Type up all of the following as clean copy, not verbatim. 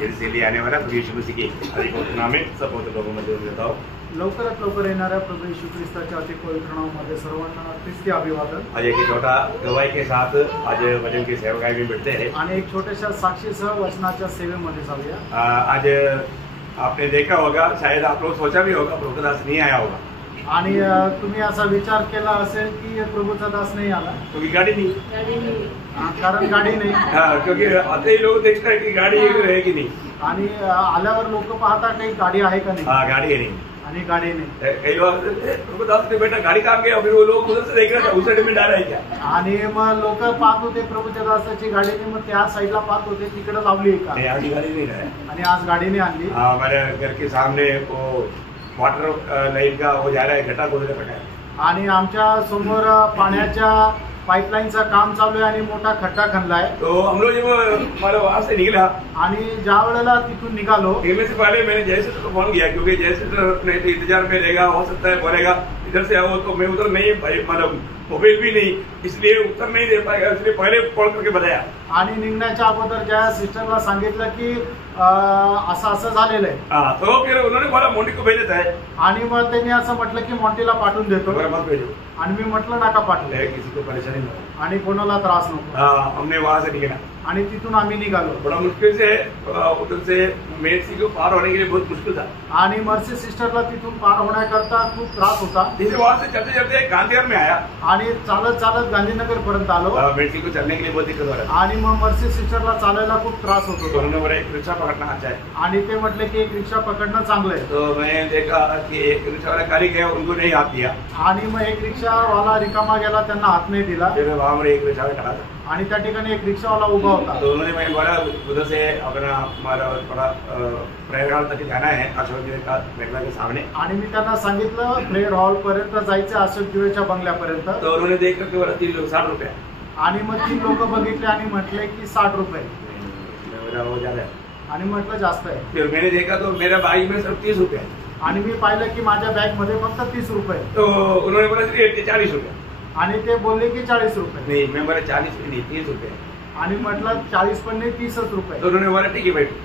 जल्दी आने वाला प्रभु यीशु मसीह के अधिक पवित्र नाम में सब पवित्र लोगों में जोड़ देता हूँ। लवकरात लवकर येणाऱ्या प्रभू येशू ख्रिस्ताच्या अति पवित्र नावामध्ये सर्वांना ख्रिस्ती अभिवादन। आज एक छोटा गवाही के साथ आज वचन की सेवकाई में बैठते हैं आणि एक छोट्याशा साक्षीसह वचनाच्या सेवेमध्ये जाऊया। आज आपने देखा होगा, शायद आप लोग सोचा भी होगा प्रभु दास नहीं आया होगा, आणि तुम्ही असा विचार केला असेल की प्रभूचा दास नाही आला क्योंकि गाड़ी नहीं, कारण गाडी नाही। क्योंकि आते ही लोग देखते हैं कि गाड़ी है कि नहीं, आणि आल्यावर लोक पाहतात काही गाडी आहे का नाही। गाड़ी है नहीं, आणि गाडी नाही। कई लोग प्रभु दास ने बेटा गाड़ी काम किया, फिर वो लोग उधर से देख रहे थे, उस साइड में डाला है क्या, आणि मग लोक पाहत होते प्रभूच्या दासाची गाडी नाही, मग त्या साईडला पाहत होते तिकडे लावली का, आज गाड़ी नहीं है। आणि आज गाडी नाही आणली। हमारे घर के सामने वो वाटर लाइन का वो जा रहा है, गड्ढा खोदने पड़ा है, आणि आमच्या समोर पाण्याच्या पाईपलाईनचं काम चालू आहे आणि मोठा खड्डा खणलाय। तो हम लोग जब मतलब वहां से निकला, आणि ज्या वेळेला तिथून निघालो निकलने से पहले मैंने जयसे को फोन किया, क्योंकि जयसे नहीं तो इंतजार में रहेगा, हो सकता है बोलेगा इधर से आओ, तो मैं उधर नहीं मतलब मोबाइल भी नहीं, इसलिए उत्तर नहीं दे पाएगा, इसलिए पहले कॉल करके बताया। आणि निघण्याच्या अगोदर ज्या सिस्टरला सांगितलं की असं असं झालेलं आहे। तो फिर उन्होंने बोला मोंटी को भेज देता है, आणि मग त्यांनी असं म्हटलं की मॉन्टीला पाठवून देतो, मत भेजो, आणि मी म्हटलं नका पाठवू, किसी को परेशानी न हो, आणि कोणाला त्रास नको। हमने वहां से निकला, आणि तिथून आम्ही निघालो। बड़ा मुश्किल से उधर से मेरसी को पार होने के लिए बहुत मुश्किल था, आणि मर्सी सिस्टरला तिथून पार होण्याकरता खूप त्रास होता। जैसे वहां से चलते चलते गांधीनगर में आया, आणि चालत चालत गांधीनगर पर्यंत आलो, मेरसी को चलने के लिए बहुत दिक्कत हो रहा था, आणि मग मर्सी सिस्टरला चालायला खूप त्रास होत होता। उन्होंने बोला एक रिक्शा पकड़ना अच्छा है, आणि ते म्हटले की एक रिक्षा पकडणं चांगलं आहे। तो मैं देखा कि एक रिक्शा वाला गाड़ी गया, उनको नहीं हाथ दिया, आणि मग एक रिक्षावाला रिकामा गेला, त्यांना हात नाही दिला, फिर वहां पर एक रिक्शा खड़ा था, आणि त्या ठिकाणी एक रिक्षावाला उभा होता। तो उन्होंने मैं बोला उधर से अपना हमारा थोड़ा प्रेयर हॉल तक जाना है, अशोक जी का मेघला के सामने, आणि मी त्यांना सांगितलं प्रेयर हॉल पर्यंत जायचं, अशोक दिवेच्या बंगल्यापर्यंत। तो उन्होंने देख करके बोला 3 लोग 60 रुपये, आणि मग 3 लोक बघितले आणि म्हटले की 60 रुपये, हो ज्यादा है, आणि म्हटलं जास्त आहे। फिर मैंने देखा तो मेरा बाइक में सिर्फ 30 रुपये, आणि मी पाहिलं की माझ्या बॅग मध्ये फक्त 30 रुपये। तो उन्होंने बोला 40 रुपये, आणि ते बोलले की 40 रुपये नहीं, मैं बोला 40 भी नहीं 30 रुपये, आणि म्हटलं 40 पण नाही 30च रुपये। तो उन्होंने बोला ठीक है बैठ,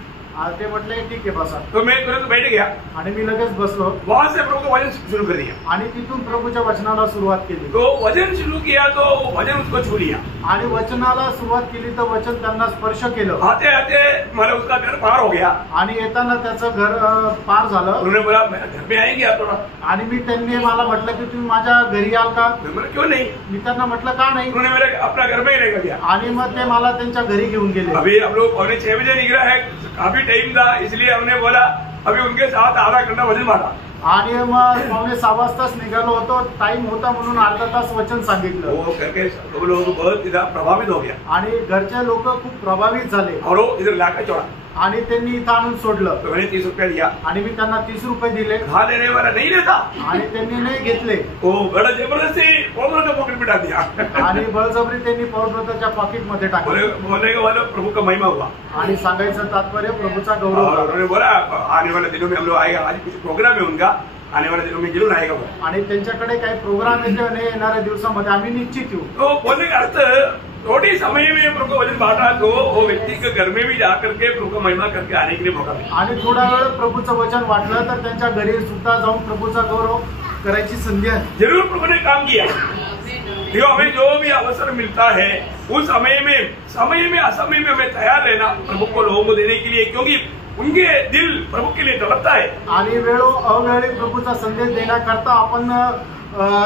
ते म्हटले ठीक आहे बसा, तो मैं तुरंत बैठ गया, आणि मी लगेच बसलो, वहां से प्रभु का वचन शुरू कर दिया, आणि तिथून प्रभूच्या वचनाला सुरुवात केली। तो वचन शुरू किया तो वचन उसको छू लिया, आणि वचनाला सुरुवात केली तर वचन त्यांना स्पर्श केलं, आते आते मतलब उसका घर पार हो गया, आणि येताना त्याचं घर पार झालं। उन्होंने बोला मैं घर पे आएंगे आप थोड़ा, आणि मी त्यांनी मला म्हटलं की तुम्ही माझ्या घरी याल का, मैं बोला क्यों नहीं, मी त्यांना म्हटलं का नाही, उन्होंने मेरे अपना घर में ही लेकर गया। आणि मग ते मला त्यांच्या घरी घेऊन गेले। अभी हम लोग 6:45 बजे निकला है, काफी टाइम था, इसलिए हमने बोला अभी उनके साथ आधा घंटा वचन मारा, आणि मग 5:45 वाजताच निघालो होतो, टाइम होता म्हणून अर्धा तास वचन सांगितलं। वो करके सब लोग बहुत इधर प्रभावित हो गया, आणि घरचे लोक खूप प्रभावित झाले, और वो इधर लाकर छोड़ा, आणि त्यांनी इथं आणून सोडलं। तो मैंने 30 रुपया दिया, आणि मी त्यांना 30 रुपये दिले, खा लेने वाला नहीं लेता, आणि त्यांनी नाही घेतले, वो बड़ा जबरदस्ती पॉकेट में डाल दिया, आणि बळजबरी त्यांनी पौरव्रताच्या पॉकेट मध्ये टाकले। बोलने का वाला प्रभु का महिमा हुआ, आणि सांगायचं तात्पर्य प्रभूचा गौरव और झाला। उन्होंने बोला आने वाले दिनों में हम लोग आएगा, आज कुछ प्रोग्राम है उनका, आने वाले दिनों में जरूर आएगा वो, आणि त्यांच्याकडे काही प्रोग्राम येणाऱ्या दिवसामध्ये आम्ही निश्चित येऊ। तो बोलने का अर्थ थोड़ी समय में प्रभु का वचन बांटा तो वो व्यक्ति के घर में भी जाकर के प्रभु का महिमा करके आने के लिए मौका मिला, आणि थोडा वेळ प्रभूचं वचन वाटलं तर त्यांच्या घरी सुद्धा जाऊन प्रभूचा गौरव करायची संधी आहे। जरूर प्रभु ने काम किया, देखो हमें जो भी अवसर मिलता है उस समय में असमय में हमें तैयार रहना प्रभु को लोगों को देने के लिए, क्योंकि उनके दिल प्रभु के लिए तड़पता है, आणि वेळो अवेळी प्रभूचा संदेश देण्याकरता आपण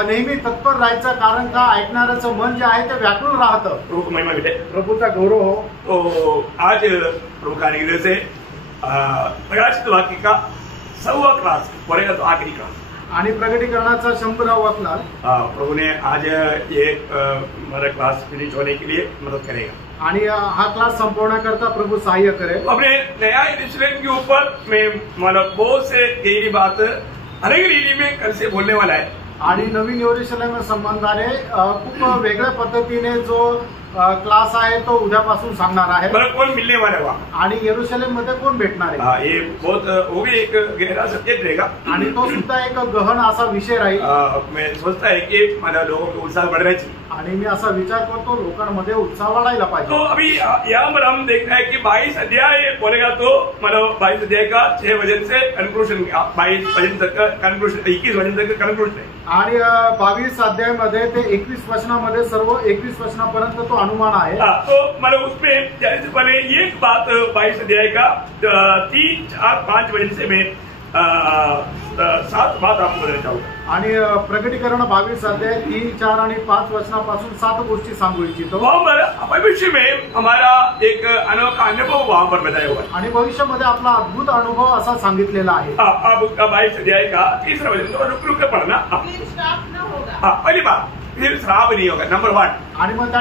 नेहमी तत्पर राहायचं, कारण का ऐकणाऱ्याचं मन जे आहे ते व्याकुळ राहतं। प्रभु को महिमा मिले, प्रभूचा गौरव हो। तो आज प्रभु का अनुग्रह से प्रकाशित वाक्य का 100वां क्लास पड़ेगा, तो आखिरी क्लास, आणि प्रगटीकरणाचा 100वा क्लास प्रभु ने आज ये हमारा क्लास फिनिश होने के लिए मदद करेगा, आणि हा क्लास संपवण्याकरता प्रभू सहाय्य करेल। अपने नया यरूशलेम के ऊपर मैं मतलब बहुत से गहरी बात अनेक रीति में कल से बोलने वाला है, आणि नवीन यरूशलेम संबंधाने खूप वेगळ्या पद्धतीने जो क्लास आहे तो उद्यापासून सांगणार आहे. मतलब कौन मिलने वाला है वहाँ, आणि येरुशलेम मध्ये कोण भेटणार आहे. हाँ, ये बहुत वो भी एक गहरा सब्जेक्ट रहेगा. आणि तो सुद्धा एक गहन असा विषय राहील. मैं सोचता है कि मतलब लोगों को उत्साह बढ़ना चाहिए. आणि मी असा विचार करतो लोकांमध्ये उत्साह वाढायला पाहिजे. तो अभी यहाँ पर हम देख रहे हैं कि 22 अध्याय बोलेगा तो मतलब 22 अध्याय का 6 वचन से कंक्लूजन, 22 वचन तक का कंक्लूजन, 21 वचन तक का कंक्लूजन है. आणि 22 अध्यायामध्ये ते 21 वचनामध्ये सर्व 21 वचनापर्यंत तो अनुमान आहे. तो मतलब उसमें जाने से पहले एक बात 22 अध्याय का 3, 4, 5 वचन से मैं 7 बात आपको बताना चाहूंगा. आणि प्रकटीकरण 22 अध्याय 3, 4 आणि 5 वचनापासून 7 गोष्टी सांगू इच्छितो. वहाँ पर भविष्य में हमारा एक अनोखा अनुभव वहाँ पर बताया हुआ है. आणि भविष्यामध्ये आपला अद्भुत अनुभव असा सांगितलेला आहे. अब उसका 22 अध्याय का 3रा वचन तो रुक रुक कर पढ़ना. पहली बात, फिर श्राप नहीं होगा, नंबर 1. आणि मग त्या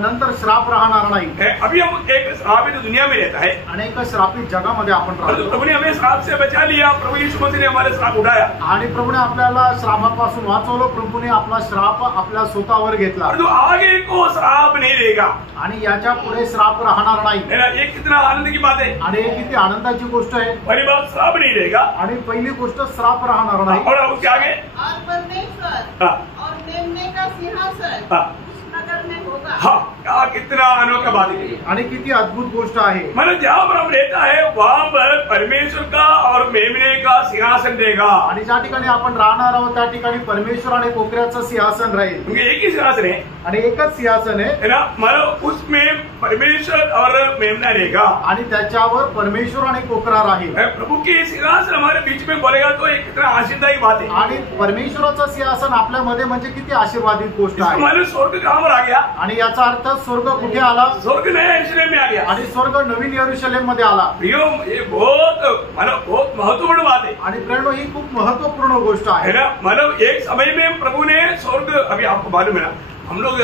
नंतर श्राप राहणार नाही. अभी हम एक श्रापित दुनिया में रहता है. अनेक श्रापित जगामध्ये आपण राहतो. प्रभु ने हमें श्राप से बचा लिया. प्रभु यीशु मसीह ने हमारे श्राप उठाया. आणि प्रभूने आपल्याला श्रापापासून वाचवलं. प्रभूने आपला श्राप आपल्या स्वतःवर घेतला. और जो आगे को श्राप नहीं देगा. आणि याच्या पुढे श्राप राहणार नाही. ये कितना आनंद की बात है. आणि हे किती आनंदाची गोष्ट आहे. पहली बात, श्राप नहीं देगा. आणि पहिली गोष्ट श्राप राहणार नाही. और उसके आगे और परमेश्वर और मेमने का सिंहासन नगर में होगा. हाँ, कितना अनोखा बात है. आणि किती अद्भुत गोष्ट आहे. मतलब जहाँ पर हम रहता है वहाँ पर परमेश्वर का और मेमने का सिंहासन देगा. आणि ज्या ठिकाणी आपण राहणार आहोत त्या ठिकाणी परमेश्वर आणि कोकऱ्याचं सिंहासन राहील. क्योंकि एक ही सिंहासन है. आणि एकच सिंहासन आहे ना. मतलब उसमें परमेश्वर और मेमना रहेगा. आणि त्याच्यावर परमेश्वर आणि कोकरा राहील. प्रभु के सिंहासन हमारे बीच में बोलेगा तो एक कितना आशीर्वादी बात है. आणि परमेश्वराचं सिंहासन आपल्यामध्ये म्हणजे किती आशीर्वादित गोष्ट आहे. हमारे स्वर्ग कहाँ पर आ गया. आणि याचा अर्थ स्वर्ग कुठे आला. स्वर्ग नया यरूशलेम में आ गया. आणि स्वर्ग नवीन यरूशलेम मध्ये आला. ये बहुत महत्वपूर्ण बात है. आणि प्रेरणो ही खूप महत्वपूर्ण गोष्ट आहे ना. मतलब एक समय में प्रभु ने स्वर्ग, अभी आपको मालूम है ना, हम लोग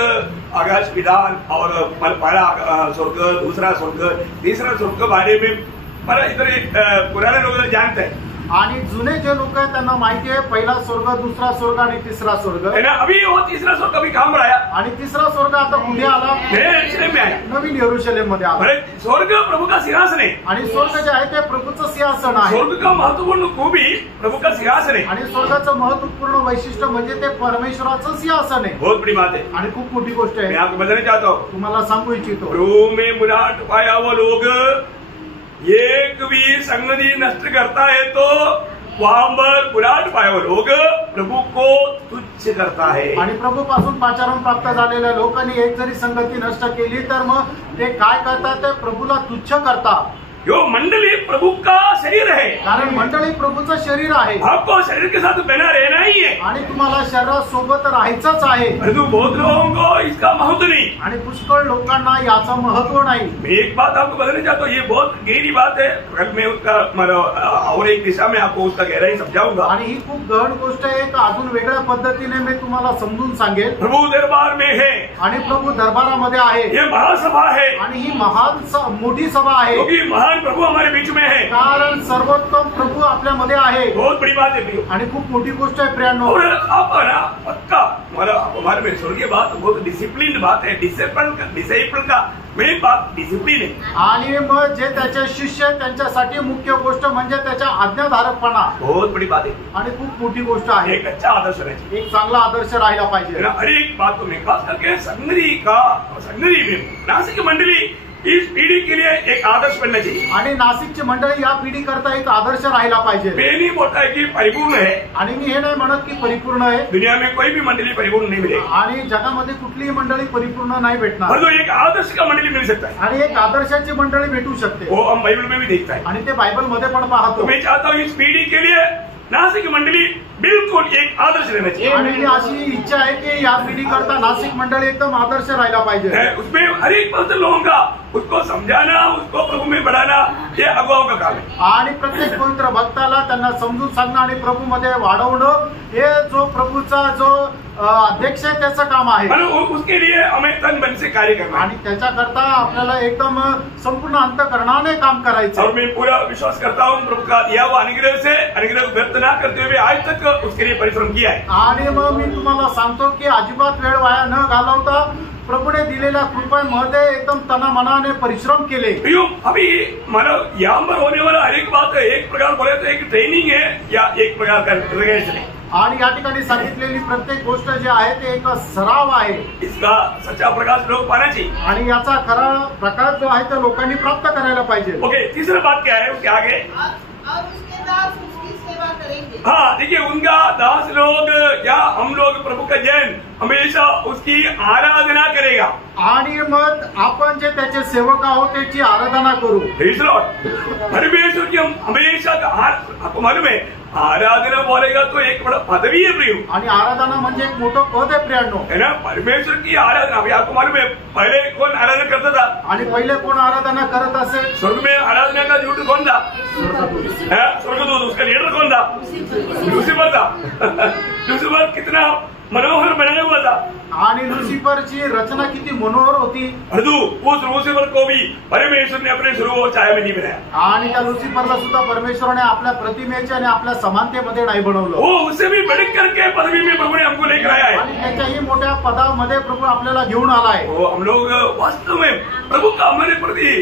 आकाश विधान और पहला स्वर्ग, दूसरा स्वर्ग, तीसरा स्वर्ग के बारे में मतलब इतने पुराने लोग जानते हैं. आणि जुने जे लोक आहेत त्यांना माहिती आहे पहिला स्वर्ग, दुसरा स्वर्ग आणि तिसरा स्वर्ग. अभी वो तीसरा स्वर्ग अभी काम आया. आणि तिसरा स्वर्ग आता कुठे आला. यरूशलेम में आया. नवीन यरूशलेम मध्ये आला. स्वर्ग प्रभु का सिंहासन है. आणि स्वर्ग जे आहे ते प्रभूचं सिंहासन आहे. स्वर्ग का महत्वपूर्ण खूबी प्रभु का सिंहासन है. आणि स्वर्गाचं महत्वपूर्ण वैशिष्ट्य म्हणजे ते परमेश्वराचं सिंहासन आहे. बहुत बड़ी बात है. आणि खूप मोठी गोष्ट आहे. मैं आपको बताना चाहता हूँ. तुम्हाला सांगू इच्छितो. प्रभु में मुलाट पाया वो लोग एक भी संगति नष्ट करता है तो वहाँ पर मुलाट पाया वो लोग प्रभु को तुच्छ करता है. आणि प्रभू पासून पाचारण प्राप्त झालेल्या लोकांनी एक जरी संगती नष्ट केली तर मग ते काय करतात ते प्रभूला तुच्छ करतात. जो मंडली प्रभु का शरीर है. कारण मंडळी प्रभूचं शरीर आहे. आपको शरीर के साथ बना रहना ही है. आणि तुम्हाला शरीरासोबत राहायचंच आहे. परंतु बहुत लोगों को इसका महत्व नहीं. आणि पुष्कळ लोकांना याचं महत्व नाही. मैं एक बात आपको बताना चाहता हूँ. ये बहुत गहरी बात है. कल मैं उसका और एक दिशा में आपको उसका गहराई समझाऊंगा. आणि ही खूप गहन गोष्ट आहे. एक अजून वेगळ्या पद्धतीने मी तुम्हाला समजून सांगेन. प्रभु दरबार में है. आणि प्रभू दरबारामध्ये आहे. ये महासभा है. आणि ही महान मोठी सभा आहे. क्योंकि महान प्रभु हमारे बीच में है. कारण सर्वोत्तम प्रभू आपल्यामध्ये आहे. बहुत बड़ी बात है. आणि खूप मोठी गोष्ट आहे प्रियांनो. और आप ना पक्का मतलब हमारे में स्वर्गीय बात बहुत डिसिप्लिन बात है. डिसिप्लिन का मेन बात डिसिप्लिन है. आणि मग जे त्याचे शिष्य त्यांच्यासाठी मुख्य गोष्ट म्हणजे त्याच्या आज्ञाधारकपणा. बहुत बड़ी बात है. आणि खूप मोठी गोष्ट आहे. एक अच्छा आदर्श है. एक चांगला आदर्श राहिला पाहिजे. हर एक बात को मैं खास करके संगरी में नासिक मंडली इस पीढ़ी के लिए एक आदर्श बनना चाहिए. आणि नाशिकची मंडळी या पिढी करता एक आदर्श राहिला पाहिजे. मैं नहीं बोलता है कि परिपूर्ण है. आणि मी हे नाही म्हणत की परिपूर्ण आहे. दुनिया में कोई भी मंडली परिपूर्ण नहीं मिलेगी. आणि जगामध्ये कुठलीही मंडळी परिपूर्ण नाही भेटणार. परंतु एक आदर्श का मंडली मिल सकता है. आणि एक आदर्शाची मंडळी भेटू शकते. वो हम बाइबल में भी देखता है. आणि ते बायबल मध्ये पण पाहतो. मैं चाहता हूँ इस पीढ़ी के लिए नासिक मंडली बिल्कुल एक आदर्श रहना चाहिए. आणि अशी इच्छा आहे की या पिढी करता नाशिक मंडळी एकदम आदर्श राहिला पाहिजे. उसमें हर एक पवित्र लोगों का उसको समझाना, उसको प्रभु में बढ़ाना, ये अगुवाओं का काम है. आणि प्रत्येक पवित्र भक्ताला त्यांना समजून सांगणं आणि प्रभू मध्ये वाढवणं हे जो प्रभूचा जो अध्यक्ष आहे त्याचं काम आहे. उसके लिए हमें तन मन से कार्य करना. आणि त्याच्याकरता आपल्याला एकदम संपूर्ण अंतःकरणाने काम करायचं. और मैं पूरा विश्वास करता हूँ प्रभु का दिया हुआ अनुग्रह से अनुग्रह व्यक्त न करते हुए आज तक उसके लिए परिश्रम किया है. आणि मग मी तुम्हाला सांगतो की अजिबात वेळ वाया न घालवता प्रभूने दिलेल्या कृपेमध्ये एकदम तना मनाने परिश्रम केले। अभी मानो यहाँ पर होने वाला हर एक बात एक प्रकार बोले तो एक ट्रेनिंग है या एक प्रकार का रिहर्सल है। आणि या ठिकाणी सांगितलेली प्रत्येक गोष्ट जी आहे ते एक सराव आहे। इसका सच्चा प्रकाश लोग पाना चाहिए आणि याचा खरा प्रकाश जो आहे तो लोकांनी प्राप्त करायला पाहिजे। ओके, तीसरा बात क्या है उसके आगे? और उसके दास उसकी सेवा करेंगे। हाँ, देखिए उनका दास लोग या हम लोग प्रभु का जन हमेशा उसकी आराधना करेगा। आणि मग आपण जे त्याचे सेवक आहोत त्याची आराधना करू। परमेश्वर की हम हमेशा आपको मालूम है आराधना बोलेगा तो एक बड़ा पदवी है प्रियो। आणि आराधना म्हणजे एक मोठं पद आहे प्रियांनो, है ना। परमेश्वर की आराधना अभी आपको मालूम है पहले कौन आराधना करता था? आणि पहिले कोण आराधना करत असेल? स्वर्ग में आराधना का झूठ कौन था? स्वर्गदूत। उसका लीडर कौन था? लूसीफर था। लूसीफर कितना मनोहर बनाया हुआ था। आणि लुसिफरची रचना किती मनोहर होती। परंतु उस लूसीफर को भी परमेश्वर ने अपने स्वरूप और छाया में नहीं बनाया। आणि त्या लुसिफरला सुद्धा परमेश्वराने आपल्या प्रतिमेच्या आणि आपल्या समानतेमध्ये नाही बनवलं। वो उससे भी बढ़ करके पदवी में प्रभु ने हमको लेकर आया है। आणि त्याच्याही मोठ्या पदामध्ये प्रभू आपल्याला घेऊन आलाय। वो हम लोग वास्तव में प्रभु का हमारे प्रति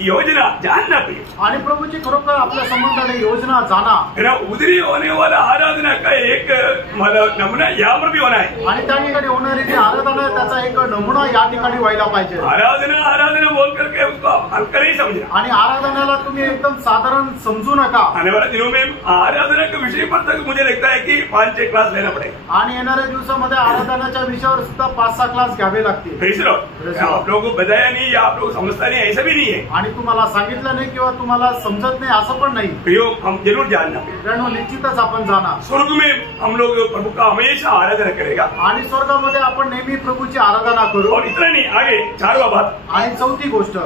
योजना जानना चाहिए। आणि प्रभूची खरोखर आपल्या संबंधाने योजना जाना। उधरी होने वाला आराधना का एक नमूना यहाँ पर भी होना है। आणि त्या ठिकाणी होणारी जी आराधना आहे त्याचा एक नमुना या ठिकाणी व्हायला पाहिजे। आराधना आराधना बोल करके उसको हल्का नहीं समझे। आणि आराधनाला तुम्ही एकदम साधारण समजू नका। आने वाले दिनों में आराधना के विषय पर तक मुझे लगता है कि 5-6 क्लास लेना पड़ेगा। आणि येणाऱ्या दिवसामध्ये आराधनाच्या विषयावर सुद्धा 5-6 क्लास घ्यावे लागतील। आप लोगों को बताया नहीं या आप लोग समझता नहीं, ऐसा भी नहीं है। आणि तुम्हाला सांगितलं नाही किंवा तुम्हाला समजत नाही असं पण नाही। प्रयोग हम जरूर जानना। निश्चितच आपण जाना। स्वर्ग में हम लोग प्रभु का हमेशा आराधना करेगा। आणि स्वर्गामध्ये आपण नेहमी प्रभूची आराधना करू। और इतना नहीं, आगे 4वां बात। आणि चौथी गोष्ट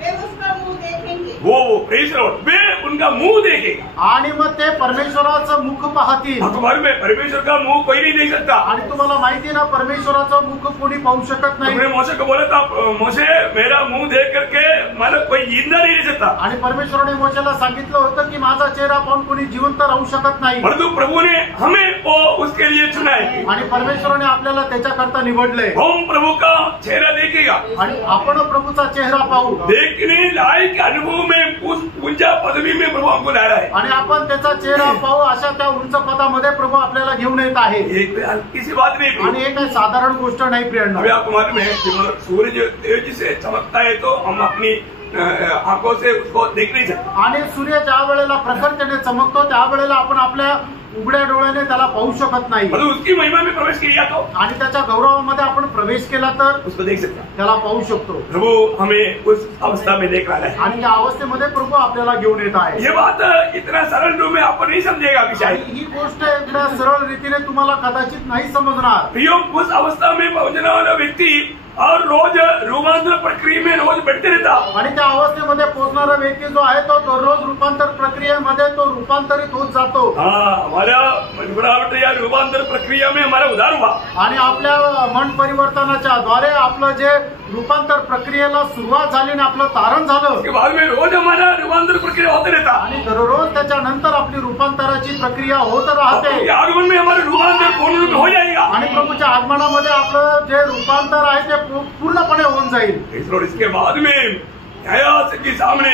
वे उसका मुंह देखेंगे। वो प्रेस वे उनका मुंह देखेगा। आणि मग ते परमेश्वराचं मुख पाहतील। में परमेश्वर का मुंह कोई नहीं देख सकता। आणि तुम्हाला माहिती ना परमेश्वराचं मुख कोणी पाहू शकत नाही। मोशे को बोला था, मोशे मेरा मुंह देख करके मतलब कोई जिंदा नहीं रह सकता। आणि परमेश्वराने मोशेला सांगितलं होतं की माझा चेहरा पाहून कोणी जिवंत राहू शकत नाही। परंतु प्रभु ने हमें वो उसके लिए चुना है। आणि परमेश्वराने आपल्याला त्याच्याकरता निवडले। हम प्रभु का चेहरा देखेगा। आणि आपण प्रभूचा चेहरा पाहू। देखने लायक अनुभव में उस ऊंचा पदवी में प्रभु हमको ला रहा है। आणि आपण त्याचा चेहरा पाहू अशा त्या उंच पदामध्ये प्रभू आपल्याला घेऊन येत आहे। एक किसी बात नहीं। आणि हे काही साधारण गोष्ट नाही प्रियांनो। अभी आपको मालूम है सूरज तेजी से चमकता है तो हम अपनी आंखों से उसको देख नहीं सकते। आणि सूर्य ज्या वेळेला प्रखरतेने चमकतो त्यावेळेला आपण आपल्या उघड्या डोळ्याने त्याला पाहू शकत नाही। उसकी महिमा में प्रवेश किया तो आणि त्याच्या गौरवामध्ये आपण प्रवेश केला तर उसको देख सकता, त्याला पाहू शकतो। प्रभु हमें उस अवस्था में देख रहा है। आणि या अवस्थेमध्ये प्रभू आपल्याला घेऊन येत आहे। ये बात इतना सरल रूप में आपको नहीं समझेगा कि शायद ही गोष्ट एकदा सरळ रीतीने तुम्हाला कदाचित नाही समजणार। उस अवस्था में पहुंचने वाला व्यक्ती और रोज रूपांतर प्रक्रिया में रोज बढ़ते रहता। आणि त्या अवस्थेमध्ये पोहोचणारा व्यक्ती जो आहे तो दररोज रूपांतर प्रक्रियेमध्ये तो रूपांतरित होत जातो। हमारा बनावट या रूपांतर प्रक्रिया में हमारा उद्धार हुआ। आणि आपल्या मन परिवर्तनाच्या द्वारे आपलं जे रूपांतर प्रक्रियेला सुरुवात झाली आणि आपलं तारण झालं। उसके बाद में रोज हमारा रूपांतर प्रक्रिया होते रहता। आणि दररोज त्याच्यानंतर आपली रूपांतराची प्रक्रिया होत राहते। आगमन में हमारा रूपांतर पूर्ण रूप हो जाएगा। आणि प्रभूच्या आगमनामध्ये आपलं जे रूपांतर आहे ते पूर्णपणे होऊन जाईल। इसके बाद में न्यायासन के सामने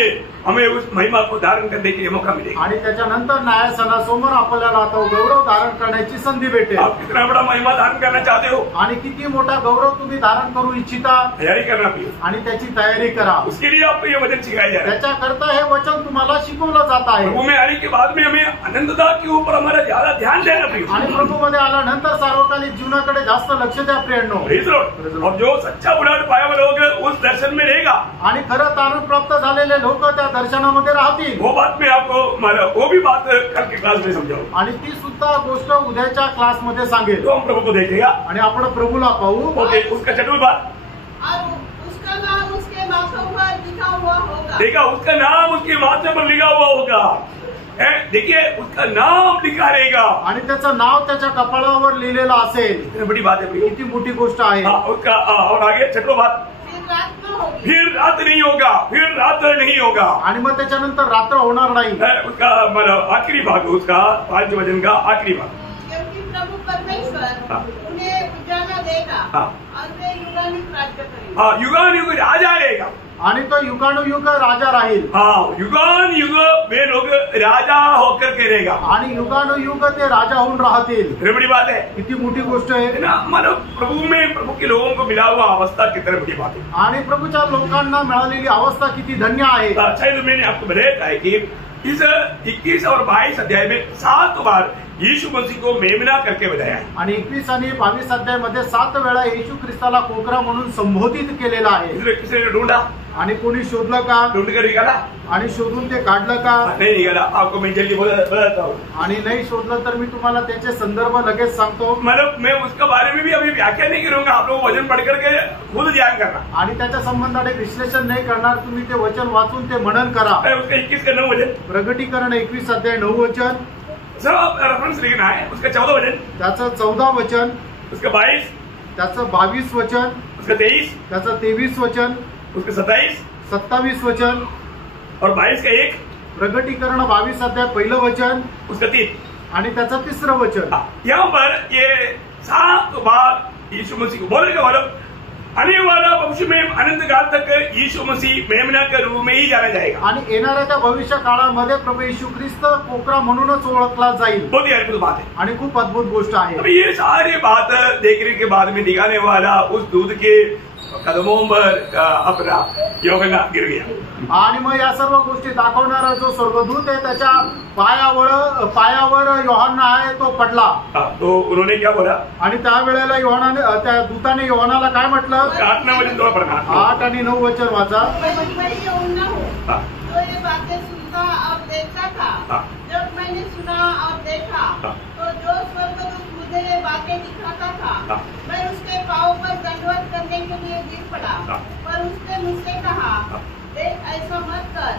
हमें उस महिमा को धारण करने के लिए मौका मिलेगा। आणि त्याच्यानंतर न्यायासनासमोर आपल्याला आता गौरव धारण करण्याची संधी भेटेल। आप कितना बड़ा महिमा धारण करना चाहते हो आणि किती मोठा गौरव तुम्ही धारण करू इच्छिता, तैयारी करना चाहिए आणि त्याची तयारी करा। उसके लिए आपको ये वचन सिखाया जा रहा है। त्याच्याकरता हे वचन तुम्हाला शिकवलं जात आहे। प्रभु में आने के बाद में हमें अनंतता के ऊपर हमारा ज्यादा ध्यान देना चाहिए। आणि प्रभू मध्ये आल्यानंतर सार्वकालिक जीवनाकडे जास्त लक्ष द्या प्रियांनो। और जो सच्चा बुढ़ापा पाया हुआ लोग उस दर्शन में रहेगा। आणि खरं तारण प्राप्त झालेले लोक त्या दर्शनामध्ये राहतील। वो बात में आपको वो भी बात कल के क्लास में समझाऊं। आणि ती सुद्धा गोष्ट उद्याच्या क्लास मध्ये सांगेल। तो हम प्रभु को देखेगा आणि आपण प्रभूला पाहू। ओके, उसका छठवीं बात, और उसका नाम उसके माथों पर लिखा हुआ होगा। देखा, उसका नाम उसके माथे पर लिखा हुआ होगा। देखिए, उसका नाम लिखा रहेगा आणि त्याचं नाव त्याच्या कपाळावर लिहिलेलं असेल। इतनी बड़ी बात है, किती मोठी गोष्ट आहे। उसका और आगे छठवीं बात, फिर रात नहीं होगा, फिर रात नहीं होगा। आणि मग त्याच्यानंतर रात्र होणार नाही। उसका मतलब आखिरी भाग, उसका 5 वचन का आखिरी भाग, क्योंकि प्रभु परमेश्वर उन्हें उजाला देगा और वे युगानुयुग राज्य करेगा। हाँ, युगानुयुग राजा रहेगा। आणि तो युगानुयुग राजा राहील। हाँ, युगानुयुग वे लोग राजा होकर के रहेगा आणि युगानुयुग ते राजा होऊन राहतील। कितनी बड़ी बात है किती मोठी गोष्ट आहे ना। मतलब प्रभु में प्रभु के लोगों को मिला हुआ अवस्था कितनी बड़ी बात है। आणि प्रभूच्या लोकांना मिळालेली अवस्था किती धन्य आहे। शायद मैंने आपको बताया था कि इस 21 और 22 अध्याय में 7 बार यीशु मसीह को मेमना करके बताया है। आणि 21 आणि 22 अध्यायामध्ये 7 वेळा येशू ख्रिस्ताला कोकरा म्हणून संबोधित केलेला आहे। इसलिए किसी ने ढूंढा, आणि कोणी शोधलं का? ढूंढ कर निकाला, आणि शोधून ते काढलं का? नहीं निकाला। आपको मैं जल्दी बताता हूँ। आणि नाही शोधलं तर मी तुम्हाला त्याचे संदर्भ लगेच सांगतो। मतलब मैं उसके बारे में भी अभी व्याख्या नहीं करूंगा, आप लोग वचन पढ़ करके खुद ध्यान करना। आणि त्याच्या संबंधाने विश्लेषण नाही करणार, तुम्ही ते वचन वाचून ते मनन करा। उसका 21 का 9 वचन, प्रगटीकरण 21 अध्याय 9 वचन, सब रेफरेंस लिखना है। उसका 14 वचन, त्याचं 14 वचन, उसका 22, त्याचं 22 वचन, उसका 23, त्याचं 23 वचन, उसका 27 27 वचन और 22 का 1, प्रगटीकरण 22 अध्याय 1 वचन उसका 3। आणि त्याचं 3रं वचन। यहाँ पर ये 7 बार यीशु मसीह को बोलेगा, मतलब आने वाला भविष्य में अनंत काल तक यीशु मसीह मेमना के रूप में ही जाना जाएगा। आणि येणाऱ्या त्या भविष्य काळामध्ये प्रभू येशू ख्रिस्त कोकरा म्हणूनच ओळखला जाईल। बहुत ही अद्भुत बात है आणि खूप अद्भुत गोष्ट आहे। अब ये सारी बात देखने के बाद में दिखाने वाला उस दूध के कदमों पर अपना यूहन्ना गिर गया। आणि मग या सर्व गोष्टी दाखवणारा जो स्वर्गदूत आहे त्याच्या पायावर योहाना आहे तो पडला। तो उन्होंने क्या बोला? आणि त्यावेळेला योहानाने त्या दूताने योहानाला काय म्हटलं? 8 वचन थोड़ा पढ़ना। 8 आणि 9 वचन वाचा। मैं यूहन्ना हूँ जो ये बातें सुनता और देखता था। जब मैंने सुना और देखा तो जो स्वर्गदूत मुझे ये बातें दिखाता था, मैं उसके पाँव पर दंडवत करने के लिए गिर पड़ा। पर उसने मुझसे कहा, देख ऐसा मत कर,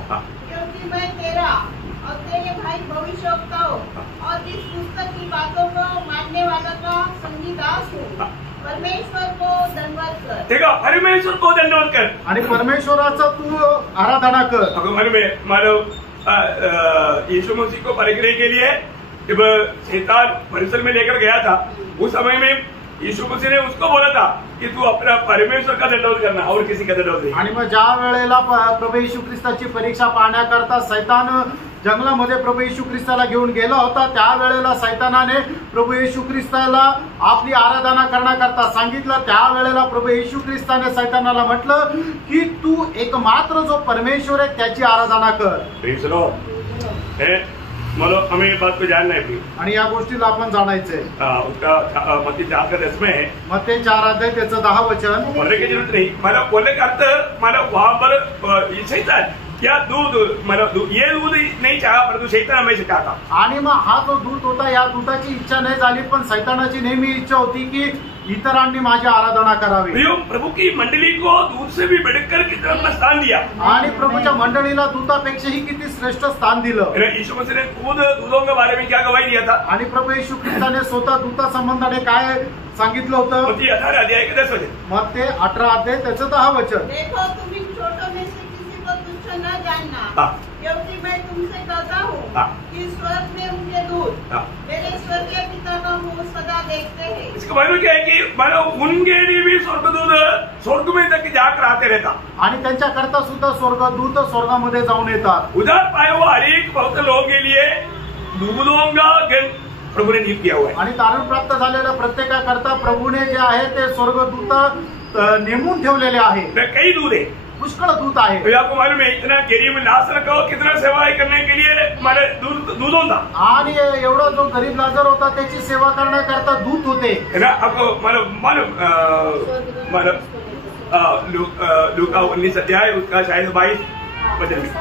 क्योंकि मैं तेरा और तेरे भाई भविष्यवक्ताओं और इस पुस्तक की बातों को मानने वाला का संगी दास हूँ। परमेश्वर को दंडवत कर। देखो, परमेश्वर को दंडवत कर आणि परमेश्वराचा तू आराधना कर। मानो यीशु मसीह को परखने के लिए जब शैतान परिसर में लेकर गया था, उस समय में यीशु मसीह ने उसको बोला था कि तू अपना परमेश्वर का दंडवत करना और किसी का दंडवत नहीं। आणि मग ज्या वेळेला प्रभू येशू ख्रिस्ताची परीक्षा पाहण्याकरता सैतान जंगलामध्ये प्रभू येशू ख्रिस्ताला घेऊन गेला होता, त्यावेळेला सैतानाने प्रभू येशू ख्रिस्ताला आपली आराधना करण्याकरता सांगितलं। त्यावेळेला प्रभू येशू ख्रिस्ताने सैतानाला म्हटलं की तू एकमात्र जो परमेश्वर आहे त्याची आराधना कर। मतलब हमें इस बात को जानना है भी, आणि या गोष्टीला आपण जाणायचंय। उसका मत्ती 4 का 10 में है, मत्ती 4 अध्याय त्याचं 10 वचन। बोलने की जरूरत नहीं, मतलब बोलने का अर्थ मतलब वहां पर शैतान क्या दूध, मतलब ये दूध नहीं चाहा परंतु शैतान हमेशा चाहता। आणि मग हा जो दूत होता, या दूताची इच्छा नाही झाली, पण सैतानाची नेहमी इच्छा होती की इतरांनी माझी आराधना करावी। प्रभु की मंडली को दूध से भी बढ़कर कितना अपना स्थान दिया। आणि प्रभूच्या मंडळीला दूतापेक्षाही किती श्रेष्ठ स्थान दिलं। यीशु मसीह ने खुद दूतों के बारे में क्या गवाही दिया था? आणि प्रभू येशू ख्रिस्ताने स्वतः दूता संबंधाने काय सांगितलं होतं? मत्ती 18 अध्याय के 10 वचन। मत्ती 18 अध्याय त्याचं 10 वचन। देखो तुम इन छोटों में से किसी को तुच्छ न जानना, क्योंकि मैं तुमसे कहता हूँ कि स्वर्ग में उनके दूत मेरे स्वर्गीय पिता का मुंह सदा देखते हैं। इसका मतलब क्या है कि मतलब उनके लिए भी स्वर्गदूत स्वर्ग में तक जाकर आते रहता। आणि त्यांच्या करता सुद्धा स्वर्गदूत स्वर्गामध्ये जाऊन येतात। उधार पाए हुए हर एक भक्त लोगों के लिए दूतों का गण प्रभु ने नियुक्त किया हुआ है। आणि तारण प्राप्त झालेल्या प्रत्येकाकरता प्रभूने जे आहे ते स्वर्गदूत नेमून ठेवलेले आहे। कई दूत है, पुष्कळ दूत आहे। तो आपको मालूम है इतना गरीब लाजर को कितना सेवा करने के लिए हमारे दूतों था। आणि एवढा जो गरीब लाजर होता त्याची सेवा करण्याकरता दूत होते। आपको मालूम लूका 19 अध्याय उसका शायद 22 वचन में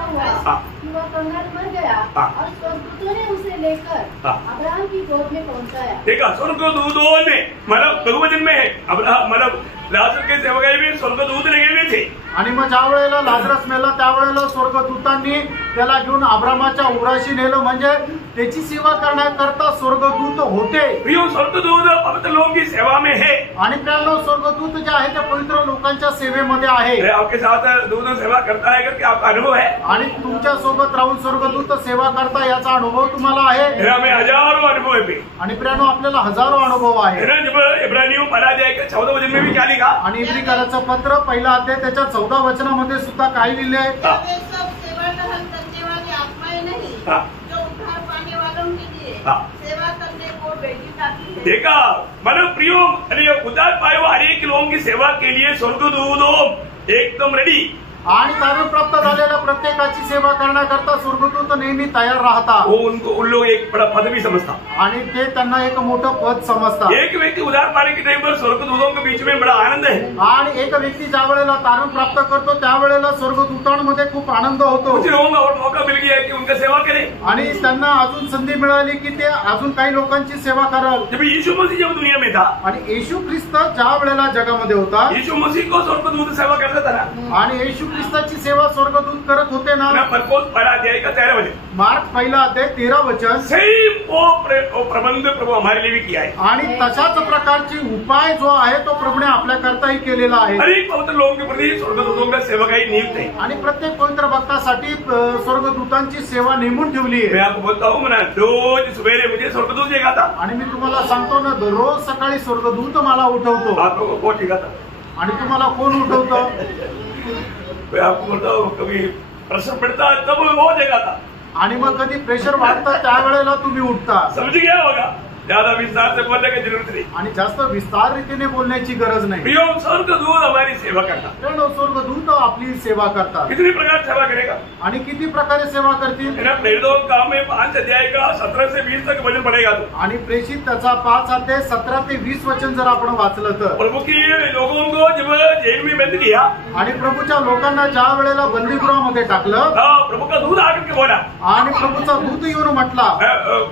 मर गया और स्वर्गदूतों ने उसे लेकर अब्राहम की गोद में पहुंचाया। देखा, स्वर्गदूतों ने मतलब बहुवचन में है, अब्राहम मतलब लाजर के सेवकाई में स्वर्गदूत लगे हुए थे। आणि मग ज्या वेळेला लाजरस मेला त्यावेळेला स्वर्गदूतांनी त्याला घेऊन अब्रामाच्या उराशी नेलं, म्हणजे त्याची सेवा करण्याकरता स्वर्गदूत होते। स्वर्गदूत पवित्र लोगों की सेवा में है। आणि त्याला स्वर्गदूत जे आहे ते पवित्र लोकांच्या सेवेमध्ये आहे। आपके साथ दूत सेवा करता है करके आपका अनुभव है? आणि तुमच्या सोबत राहून स्वर्गदूत सेवा करता याचा अनुभव तुम्हाला आहे. हमें हजारों अनुभव है. आणि प्रियानो आपल्याला हजारो अनुभव आहे. जब इब्रानियों पढ़ा जाएगा 14 वचन में भी क्या लिखा. आणि इब्रिकराचं पत्र पहिला अध्याय त्याच्या 14 वचनामध्ये सुद्धा काय लिहिले. वे सब सेवा टहल करने वाली आत्माएं नहीं जो उद्धार पाने वालों के लिए सेवा करने को भेजी जाती है. देखा मतलब प्रियो अरे उद्धार पाए हुए हर एक लोगों की सेवा के लिए स्वर्गदूत एकदम रेडी. आणि तारण प्राप्त झालेल्या प्रत्येकाची सेवा करण्याकरता स्वर्गदूत नेहमी तयार राहतात. वो उनको उन लोग एक बड़ा पद भी समझता. आणि ते त्यांना एक मोठं पद समजतात. एक व्यक्ति उद्धार पाने के टाइम पर स्वर्गदूतों के बीच में बड़ा आनंद है. आणि एक व्यक्ती ज्या वेळेला तारण प्राप्त करतो त्यावेळेला स्वर्गदूतांमध्ये खूप आनंद होतो. कुछ लोगों का और मौका मिल गया है कि उनका सेवा करें. आणि त्यांना अजून संधी मिळाली की ते अजून काही लोकांची सेवा कराल. जब यीशु मसीह जब दुनिया में था आणि येशू ख्रिस्त ज्या वेळेला जगामध्ये होता यीशु मसीह को स्वर्गदूत सेवा करता था ना. आणि येशू ख्रिस्ताची सेवा स्वर्गदूत करत होते ना. मरकोस पहला अध्याय का 13 वचन. मार्क पहिला अध्याय 13 वचन. सेम वो प्रबंध प्रभु हमारे लिए भी किया है. आणि तशाच प्रकारची उपाय जो आहे तो प्रभूने आपल्या करताही केलेला आहे. हर एक पवित्र लोगों के प्रति स्वर्गदूतों का सेवकाई नियुक्त है. आणि प्रत्येक पवित्र भक्तासाठी स्वर्गदूतांची सेवा नेमून ठेवली मैं आहे. आपको बोलता हूँ ना रोज सवेरे मुझे स्वर्गदूत जगाता. आणि मी तुम्हाला सांगतो ना दररोज सकाळी स्वर्गदूत मला उठवतो. आप लोगों को जगाता. आणि तुम्हाला कोण उठवतं. मैं आपको बोलता हूँ कभी प्रेशर पड़ता है तब वो जगाता. आणि मग कधी प्रेशर वाढतं त्यावेळेला तुम्ही उठता. समझ गया होगा. ज्यादा विस्तार से बोलने की जरूरत नहीं. आणि जास्त विस्तार रीतीने बोलण्याची गरज नाही. प्रियो स्वर्गदूत हमारी सेवा करता. कारण स्वर्गदूत आपली सेवा करतात. कितनी प्रकार सेवा करेगा. आणि किती प्रकारे सेवा करतील. प्रेरितों का में 5 अध्याय का 17 से 20 तक वचन पड़ेगा तो. आणि प्रेषित त्याचा 5 अध्याय 17 ते 20 वचन जर आपण वाचलं तर प्रभु की लोगों को जब जेल में बंद किया आणि प्रभूच्या लोकांना ज्या वेळेला बंदीगृहामध्ये टाकलं प्रभु का दूध आकर के बोला आणि प्रभूचा दूत येऊन म्हटला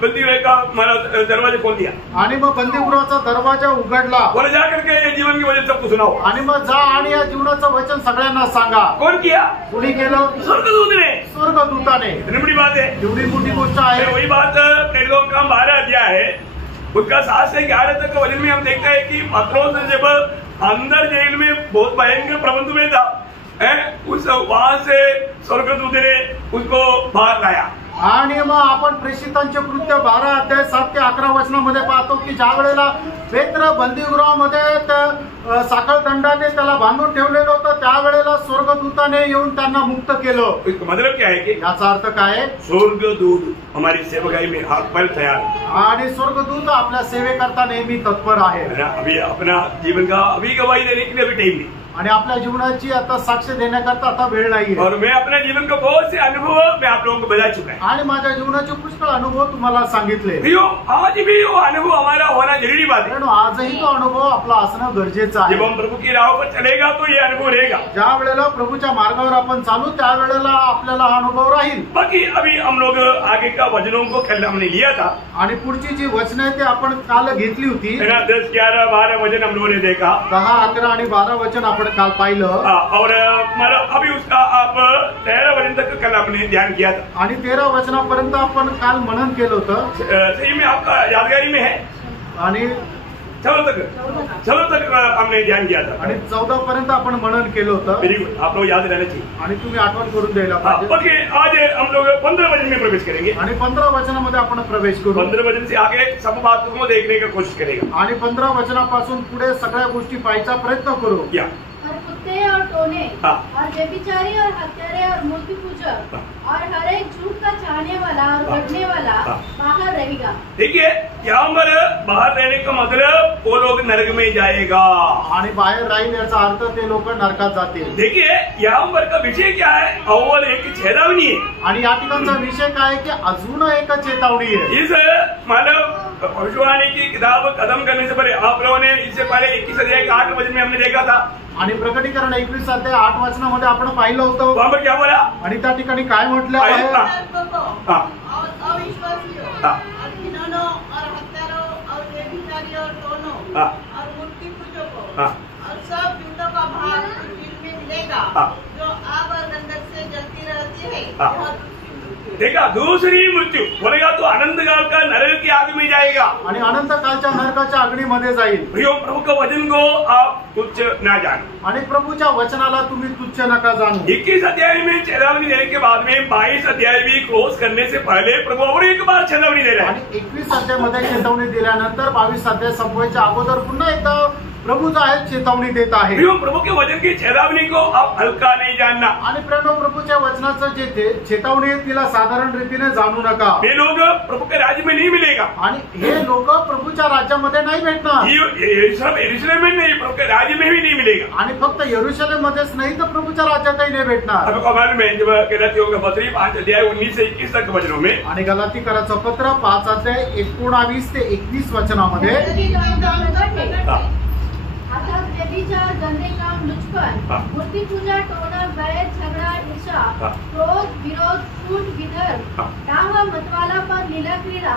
बंदी का हमारा दरवाजा खोल दिया. आणि मग बंदीगृहाचा दरवाजा उघडला. बोले जाकर के ये जीवन की वजह सबको सुनाओ. आणि मग जा आणि या जीवनाचं वचन सगळ्यांना सांगा. कौन किया. कुणी केलं. स्वर्गदूत ने. स्वर्गदूताने. इतनी बड़ी बात है. एवढी मोठी गोष्ट आहे. वही बात प्रेरितों का 12 अध्याय है उसका 7 से 11 तक का वचन में हम देखते हैं कि पत्रोस जब अंदर जेल में बहुत भयंकर प्रबंध में था उस वहां से स्वर्गदूत ने उसको बाहर लाया. आणि मग आपण प्रेषितांचे कृत्य 12 अध्याय 7 ते 11 वचनामध्ये पाहतो की ज्या वेळेला पेत्र बंदीगृहामध्ये साखळ दंडाने त्याला बांधून ठेवलेलं होतं त्यावेळेला स्वर्गदूताने येऊन त्यांना मुक्त केलं. इसका मतलब क्या है कि याचा अर्थ काय. स्वर्गदूत हमारी सेवकाई में हाथ पैर तैयार. आणि स्वर्गदूत आपल्या सेवेकरता नेहमी तत्पर आहे. अभी अपना जीवन का अभी गवाही देने के लिए अभी टाइम नहीं. आणि आपल्या जीवनाची आता साक्ष देण्याकरता आता वेळ नाहीये. और मैं अपने जीवन का बहुत से अनुभव मैं आप लोगों को बता चुका है. आणि माझ्या जीवनाचे पुष्कळ अनुभव तुम्हाला सांगितले. आज भी वो अनुभव हमारा होना जरूरी बात है. आजही तो अनुभव आपला असणं गरजेचं आहे. जब हम प्रभु की राह पर चलेगा तो ये अनुभव रहेगा. ज्या वेळेला प्रभूच्या मार्गावर आपण चालू त्यावेळेला आपल्याला हा अनुभव राहील. बाकी अभी हम लोग आगे का वचनों को कल हमने लिया था. आणि पुढची जी वचन आहे ते आपण काल घेतली होती. 10, 11, 12 वचन हम लोगों ने देखा. 10, 11 आणि 12 वचन आपण काल पाहिलं. और अभी उसका आप 13 वचन तक कल आपने ध्यान किया था. आणि 13 वचनापर्यंत आपण काल मनन केलं होतं. सही में आपका यादगारी में है. आणि 14 तक हमने ध्यान किया था. आणि 14 पर्यंत आपण मनन केलं होतं. Very good. आप लोग याद रहना चाहिए. आणि तुम्ही आठवण करून द्यायला पाहिजे. ओके आज हम लोग 15 वचन में प्रवेश करेंगे. आणि 15 वचनामध्ये आपण प्रवेश करू. 15 वचन से आगे सब बातों को देखने की कोशिश करेगा. आणि 15 वचनापासून पुढे सगळ्या गोष्टी पाहायचा प्रयत्न करू. या और कुत्ते और टोने और व्यभिचारी और हत्यारे और मूर्ति पूजक और हर एक झूठ का चाहने वाला और बढ़ने वाला बाहर रहेगा. देखिए यहाँ पर बाहर रहने का मतलब वो लोग नरक में जाएगा. आणि बाहेर राहील याचा अर्थ ते लोक नरकात जातील. देखिए यहाँ पर का विषय क्या है. अव्वल एक चेतावनी है. आणि या ठिकाणचा विषय काय आहे की अजून एक चेतावनी आहे. इस मानव भविष्यवाणी की किताब खत्म करने से पहले आप लोगों ने इससे पहले 21 अध्याय 8 वचन में हमने देखा था. आणि प्रकटीकरण 21 अध्याय 8 वचनामध्ये आपण पाहिलं होतं. वहां पर क्या बोला. आणि त्या ठिकाणी काय म्हटलं आहे. अविश्वासियों और घिनौनों और हत्यारों और व्यभिचारियों और टोनों और मूर्ति पूजकों और सब झूठों का भाग उस दिन में मिलेगा जो आग और गंधक से जलती रहती है. देखा दूसरी मृत्यु बोलेगा तो अनंत काल का नरक की आग में जाएगा आणि अनंत कालच्या नरकाच्या अग्नीमध्ये जाईल. प्रियो प्रभु के वचन को आप तुच्छ ना जानो आणि प्रभूच्या वचनाला तुम्ही तुच्छ नका जाणू. 21 अध्याय में चेतावनी देने के बाद में 22 अध्याय भी क्लोज करने से पहले प्रभु और एक बार चेतावनी दे रहा है. आणि 21 अध्यायामध्ये चेतावणी दिल्यानंतर 22 अध्याय संपवायच्या अगोदर पुन्हा एकदा प्रभू जो आहे चेतावणी देत आहे. प्रियो प्रभु के वचन की चेतावनी को आप हल्का नहीं जानना. आणि प्रेरणो प्रभूच्या वचनाचं जे चेतावणी आहे तिला साधारण रीतीने जाणू नका. ये लोग प्रभु के राज्य में नहीं मिलेगा. आणि हे लोक प्रभूच्या राज्यामध्ये नाही भेटणार. यरूशलेम में नहीं, प्रभु के राज्य में भी नहीं मिलेगा. आणि फक्त यरूशलेम मध्येच नाही तर प्रभूच्या राज्यातही नाही भेटणार. आपको मालूम है जब गलातियों का पत्री 5 अध्याय 19 से 21 तक वचनों में आणि गलातीकराचं पत्र 5 अध्याय 19 ते 21 वचनामध्ये आता व्यभिचार, गंदे काम, लुचपन, मूर्ति पूजा, टोना, बैर, झगड़ा, ईर्ष्या, क्रोध, विरोध, फूट, विधर्म, डाह, मतवालापन, लीला क्रीड़ा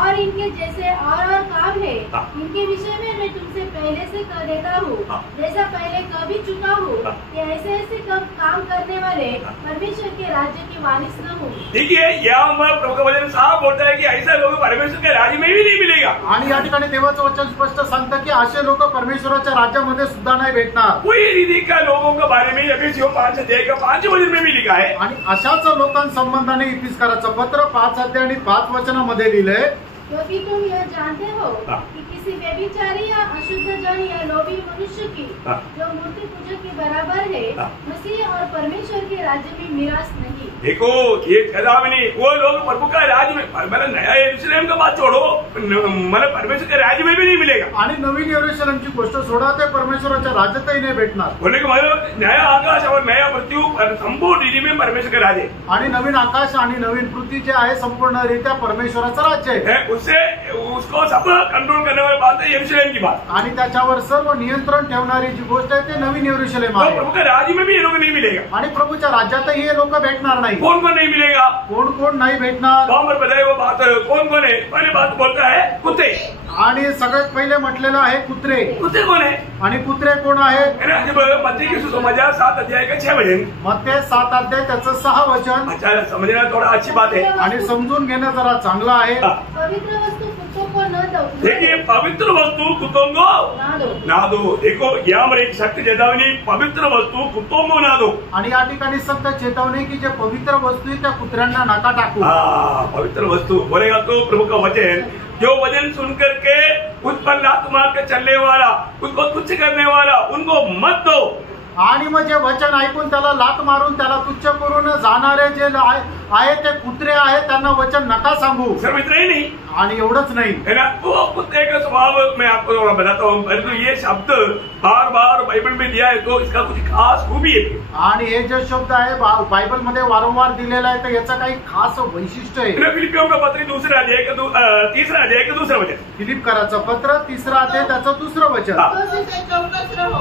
और इनके जैसे और काम है, इनके विषय में मैं तुमसे पहले से कह देता हूँ, जैसा पहले कभी चुका हूँ कि ऐसे ऐसे काम करने वाले परमेश्वर के राज्य के वारिस न हो. देखिए यहाँ प्रभु का वचन साफ होता है कि ऐसा लोग परमेश्वर के राज्य में भी नहीं मिलेगा. आणि या ठिकाणी देवाचं वचन स्पष्ट सांगतं की असे लोक परमेश्वराच्या राज्यामध्ये सुद्धा नाही भेटणार. कोई रीति का लोगों के बारे में एफेसियों 5 अध्याय का 5 वचन में भी लिखा है. आणि अशाच लोकांसंबंधाने इफिसकाराचं पत्र 5 अध्याय आणि 5 वचनामध्ये लिहिलंय. क्योंकि तुम यह जानते हो कि किसी व्यभिचारी या अशुद्ध जन या लोभी मनुष्य की जो मूर्ति पूजक के बराबर है मसीह और परमेश्वर के राज्य में मिरास नहीं. देखो ये चेतावनी वो लोग प्रभु का राज्य में मतलब नया यरूशलेम का बात छोड़ो, मतलब परमेश्वर के राज्य में भी नहीं मिलेगा. आणि नवीन यरूशलेमची गोष्ट सोडा ते परमेश्वराच्या राज्यातही नाही भेटणार. बोले को मतलब नया आकाश और नया पृथ्वी संपूर्ण रीति में परमेश्वर का राज्य है. आणि नवीन आकाश आणि नवीन पृथ्वी जे आहे संपूर्णरित्या परमेश्वराचं राज्य आहे. उससे उसको सब कंट्रोल करने वाली बात है यरूशलेम की बात. आणि त्याच्यावर सर्व नियंत्रण ठेवणारी जी गोष्ट आहे ते नवीन यरूशलेम आहे. प्रभु के राज्य में भी ये लोग नहीं मिलेगा. आणि प्रभूच्या राज्यातही हे लोक भेटणार नाही. कौन कौन नहीं मिलेगा? कोण कोण नाही भेटणार? वहां पर बताए वो बात कौन कौन है. पहले बात बोलता है कुत्ते. आणि सगळ्यात पहिले म्हटलेलं आहे कुत्रे. कुत्ते कौन है? आणि कुत्रे कोण आहे? जब मत्ती की सुसमाचार 7 अध्याय का 6 वचन. मत्ती 7 अध्याय त्याचं 6 वचन. अच्छा समझना थोड़ा अच्छी बात है आणि समजून घेणं जरा चांगलं आहे. पवित्र वस्तु कुत्तों को न दो. देखिए पवित्र वस्तु कुत्तों को ना दो. देखो यहाँ पर एक सख्त चेतावनी, पवित्र वस्तु कुत्तों को ना दो. आणि या ठिकाणी सक्त चेतावणी की जे पवित्र वस्तू आहे त्या कुत्र्यांना नका टाकू. पवित्र वस्तु बोलेगा तो प्रभु का वचन, जो वचन सुन करके उस पर लात मार के चलने वाला, उसको तुच्छ करने वाला, उनको मत दो. आणि मग जे वचन ऐकून त्याला लात मारून त्याला तुच्छ करून जाणारे जे आहे ते कुत्रे आहेत त्यांना वचन नका सांगू. सिर्फ इतना ही नहीं, आणि एवढंच नाही है ना. वो कुत्ते का स्वभाव मैं आपको थोड़ा बताता हूँ. परंतु ये शब्द बार बार बाइबल में दिया है तो इसका कुछ खास खूबी है. आणि हे जे शब्द आहे बायबल मध्ये वारंवार दिलेला आहे तर याचं काही खास वैशिष्ट्य आहे. फिलिपियों का पत्र 3 अध्याय का दूसरा वचन. फिलिपकराचं पत्र 3 अध्याय त्याचं 2रं वचन.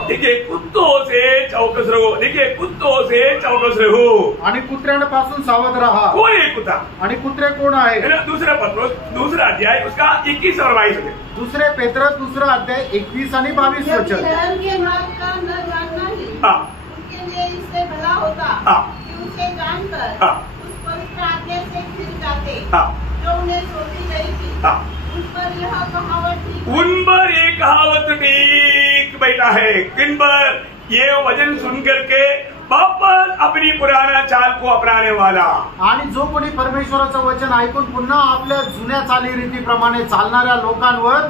देखिए कुत्तों से चौकस रहो. देखिए कुत्तों से चौकस रहो. आणि कुत्र्यांपासून सावध राहा. कोण आहे कुत्ता? आणि कुत्रे कोण आहे? दूसरा पत्र 2 अध्याय उसका 21 और 22 वचन. 2 पेत्र 2 अध्याय 21 आणि 22 वचन. के मार्ग का न जानना ही उनके लिए इससे भला होता कि उसे जानकर उस पवित्र आज्ञा से फिर जाते जो उन्हें सौंपी गई थी. उन पर यह कहावत ठीक बैठा है. किन पर? ये वचन सुन करके वापस अपनी पुराना चाल को अपनाने वाला. आणि जो कोणी परमेश्वराचं वचन ऐकून पुन्हा आपल्या जुन्या चालीरीतीप्रमाणे चालणाऱ्या लोकांवर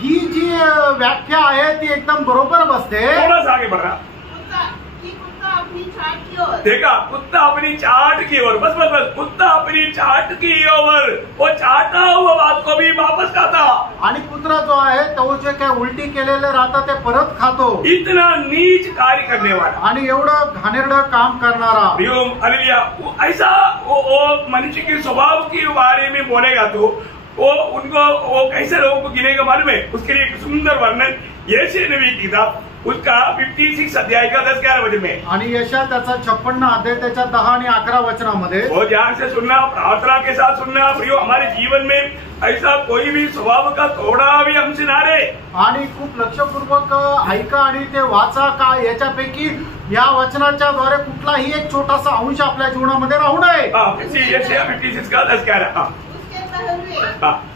ही जी व्याख्या आहे ती एकदम बरोबर बसते. थोड़ा सा आगे बढ़ रहा. कुत्ता अपनी चाट की ओर. देखा कुत्ता अपनी चाट की ओर. बस बस बस कुत्ता अपनी चाट की ओर. वो चाटा हुआ बात को भी वापस खाता. आणि कुत्रा जो आहे तो जे काय उलटी केलेलं राहतं ते परत खातो. इतना नीच कार्य करने वाला आणि एवढं घाणेरडं काम करणारा. हालेलुया. ऐसा वो मनुष्य के स्वभाव के बारे में बोलेगा तो वो उनको वो कैसे लोगों को गिनेगा मालूम है. उसके लिए एक सुंदर वर्णन यशायाह नबी की किताब उसका 56 अध्याय का 10-11 वचन में। आणि यशा त्याचा 56 अध्याय त्याच्या 10 आणि 11 वचनामध्ये वो ध्यान से सुनना, प्रार्थना के साथ सुनना प्रियो। हमारे जीवन में ऐसा कोई भी स्वभाव का थोड़ा भी अंश ना रहे। आणि खूप लक्षपूर्वक ऐका आणि ते वाचा का याच्यापैकी या वचनाच्या द्वारे कुठलाही एक छोटासा अंश आपल्या जीवनामध्ये राहू नये। यशायाह 56 का 10-11। उसके पहलुए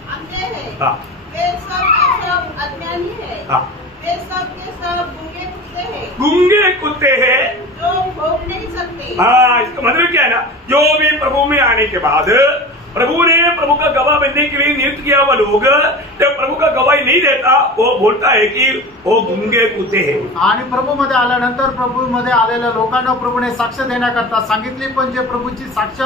अंधे हैं, हाँ। वे सब के सब अज्ञानी है, हाँ। वे सब के सब गूंगे कुत्ते हैं, गूंगे कुत्ते हैं जो भोग नहीं सकते। हाँ, इसका मतलब क्या है ना, जो भी प्रभु में आने के बाद प्रभु ने प्रभु का गवाह बनने के लिए नियुक्त किया हुआ लोग जब प्रभु का गवाही नहीं देता, वो बोलता है कि वो गूंगे कुत्ते हैं। आणि प्रभूमध्ये आल्यानंतर प्रभूमध्ये आलेल्या लोकांना प्रभूने साक्ष देण्याकरता सांगितली, पण जे प्रभूची साक्ष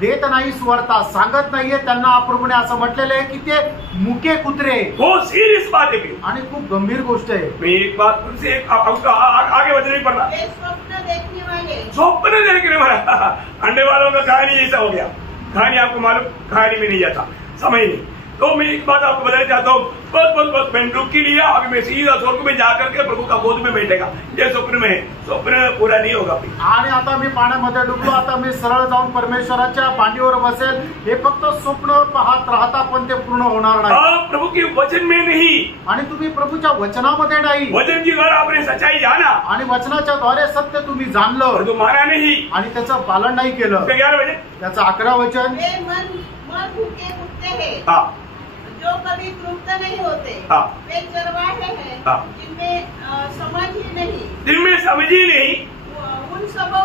देत नाही, सुवार्ता सांगत नाहीये, त्यांना प्रभूने असं म्हटलेलं आहे की ते मुके कुत्रे। बहुत सीरियस बात है। आणि खूप गंभीर गोष्ट आहे। मैं एक बात उनसे आगे वचन नहीं पढ़ना। वे स्वप्न देखने वाले, स्वप्न देखने वाला अंडे वालों का कहानी ऐसा हो गया। कहानी आपको मालूम, कहानी में नहीं जाता, समय नहीं। तो मैं एक बात आपको बताना चाहता हूँ, बस मैंने रुकी लिया, अभी मैं सीधा स्वर्ग में जाकर के प्रभु का गोद में बैठेगा। ये स्वप्न में है, स्वप्न पूरा नहीं होगा। आणि आता मी पाण्यामध्ये डुबलो, आता मी सरळ जाऊन परमेश्वराच्या पांडीवर बसेल, हे फक्त स्वप्न पाहत राहता, पण ते पूर्ण होणार नाही। आप प्रभु के वचन में नहीं, आणि तुम्ही प्रभूच्या वचनामध्ये नाही, वचन की द्वारा आपने सच्चाई जाना आणि वचनाच्या द्वारे सत्य तुम्ही जाणलं और तो माना नहीं, आणि त्याचं पालन नाही केलं। 11 वचन, त्याचं 11 वचन, वे मन भूखे कुत्ते हैं, हाँ, जो कभी तृप्त नहीं होते। हाँ। वे चरवाहे हैं, हाँ। जिनमें समझ ही नहीं। जिनमें समझ ही नहीं, उन सबों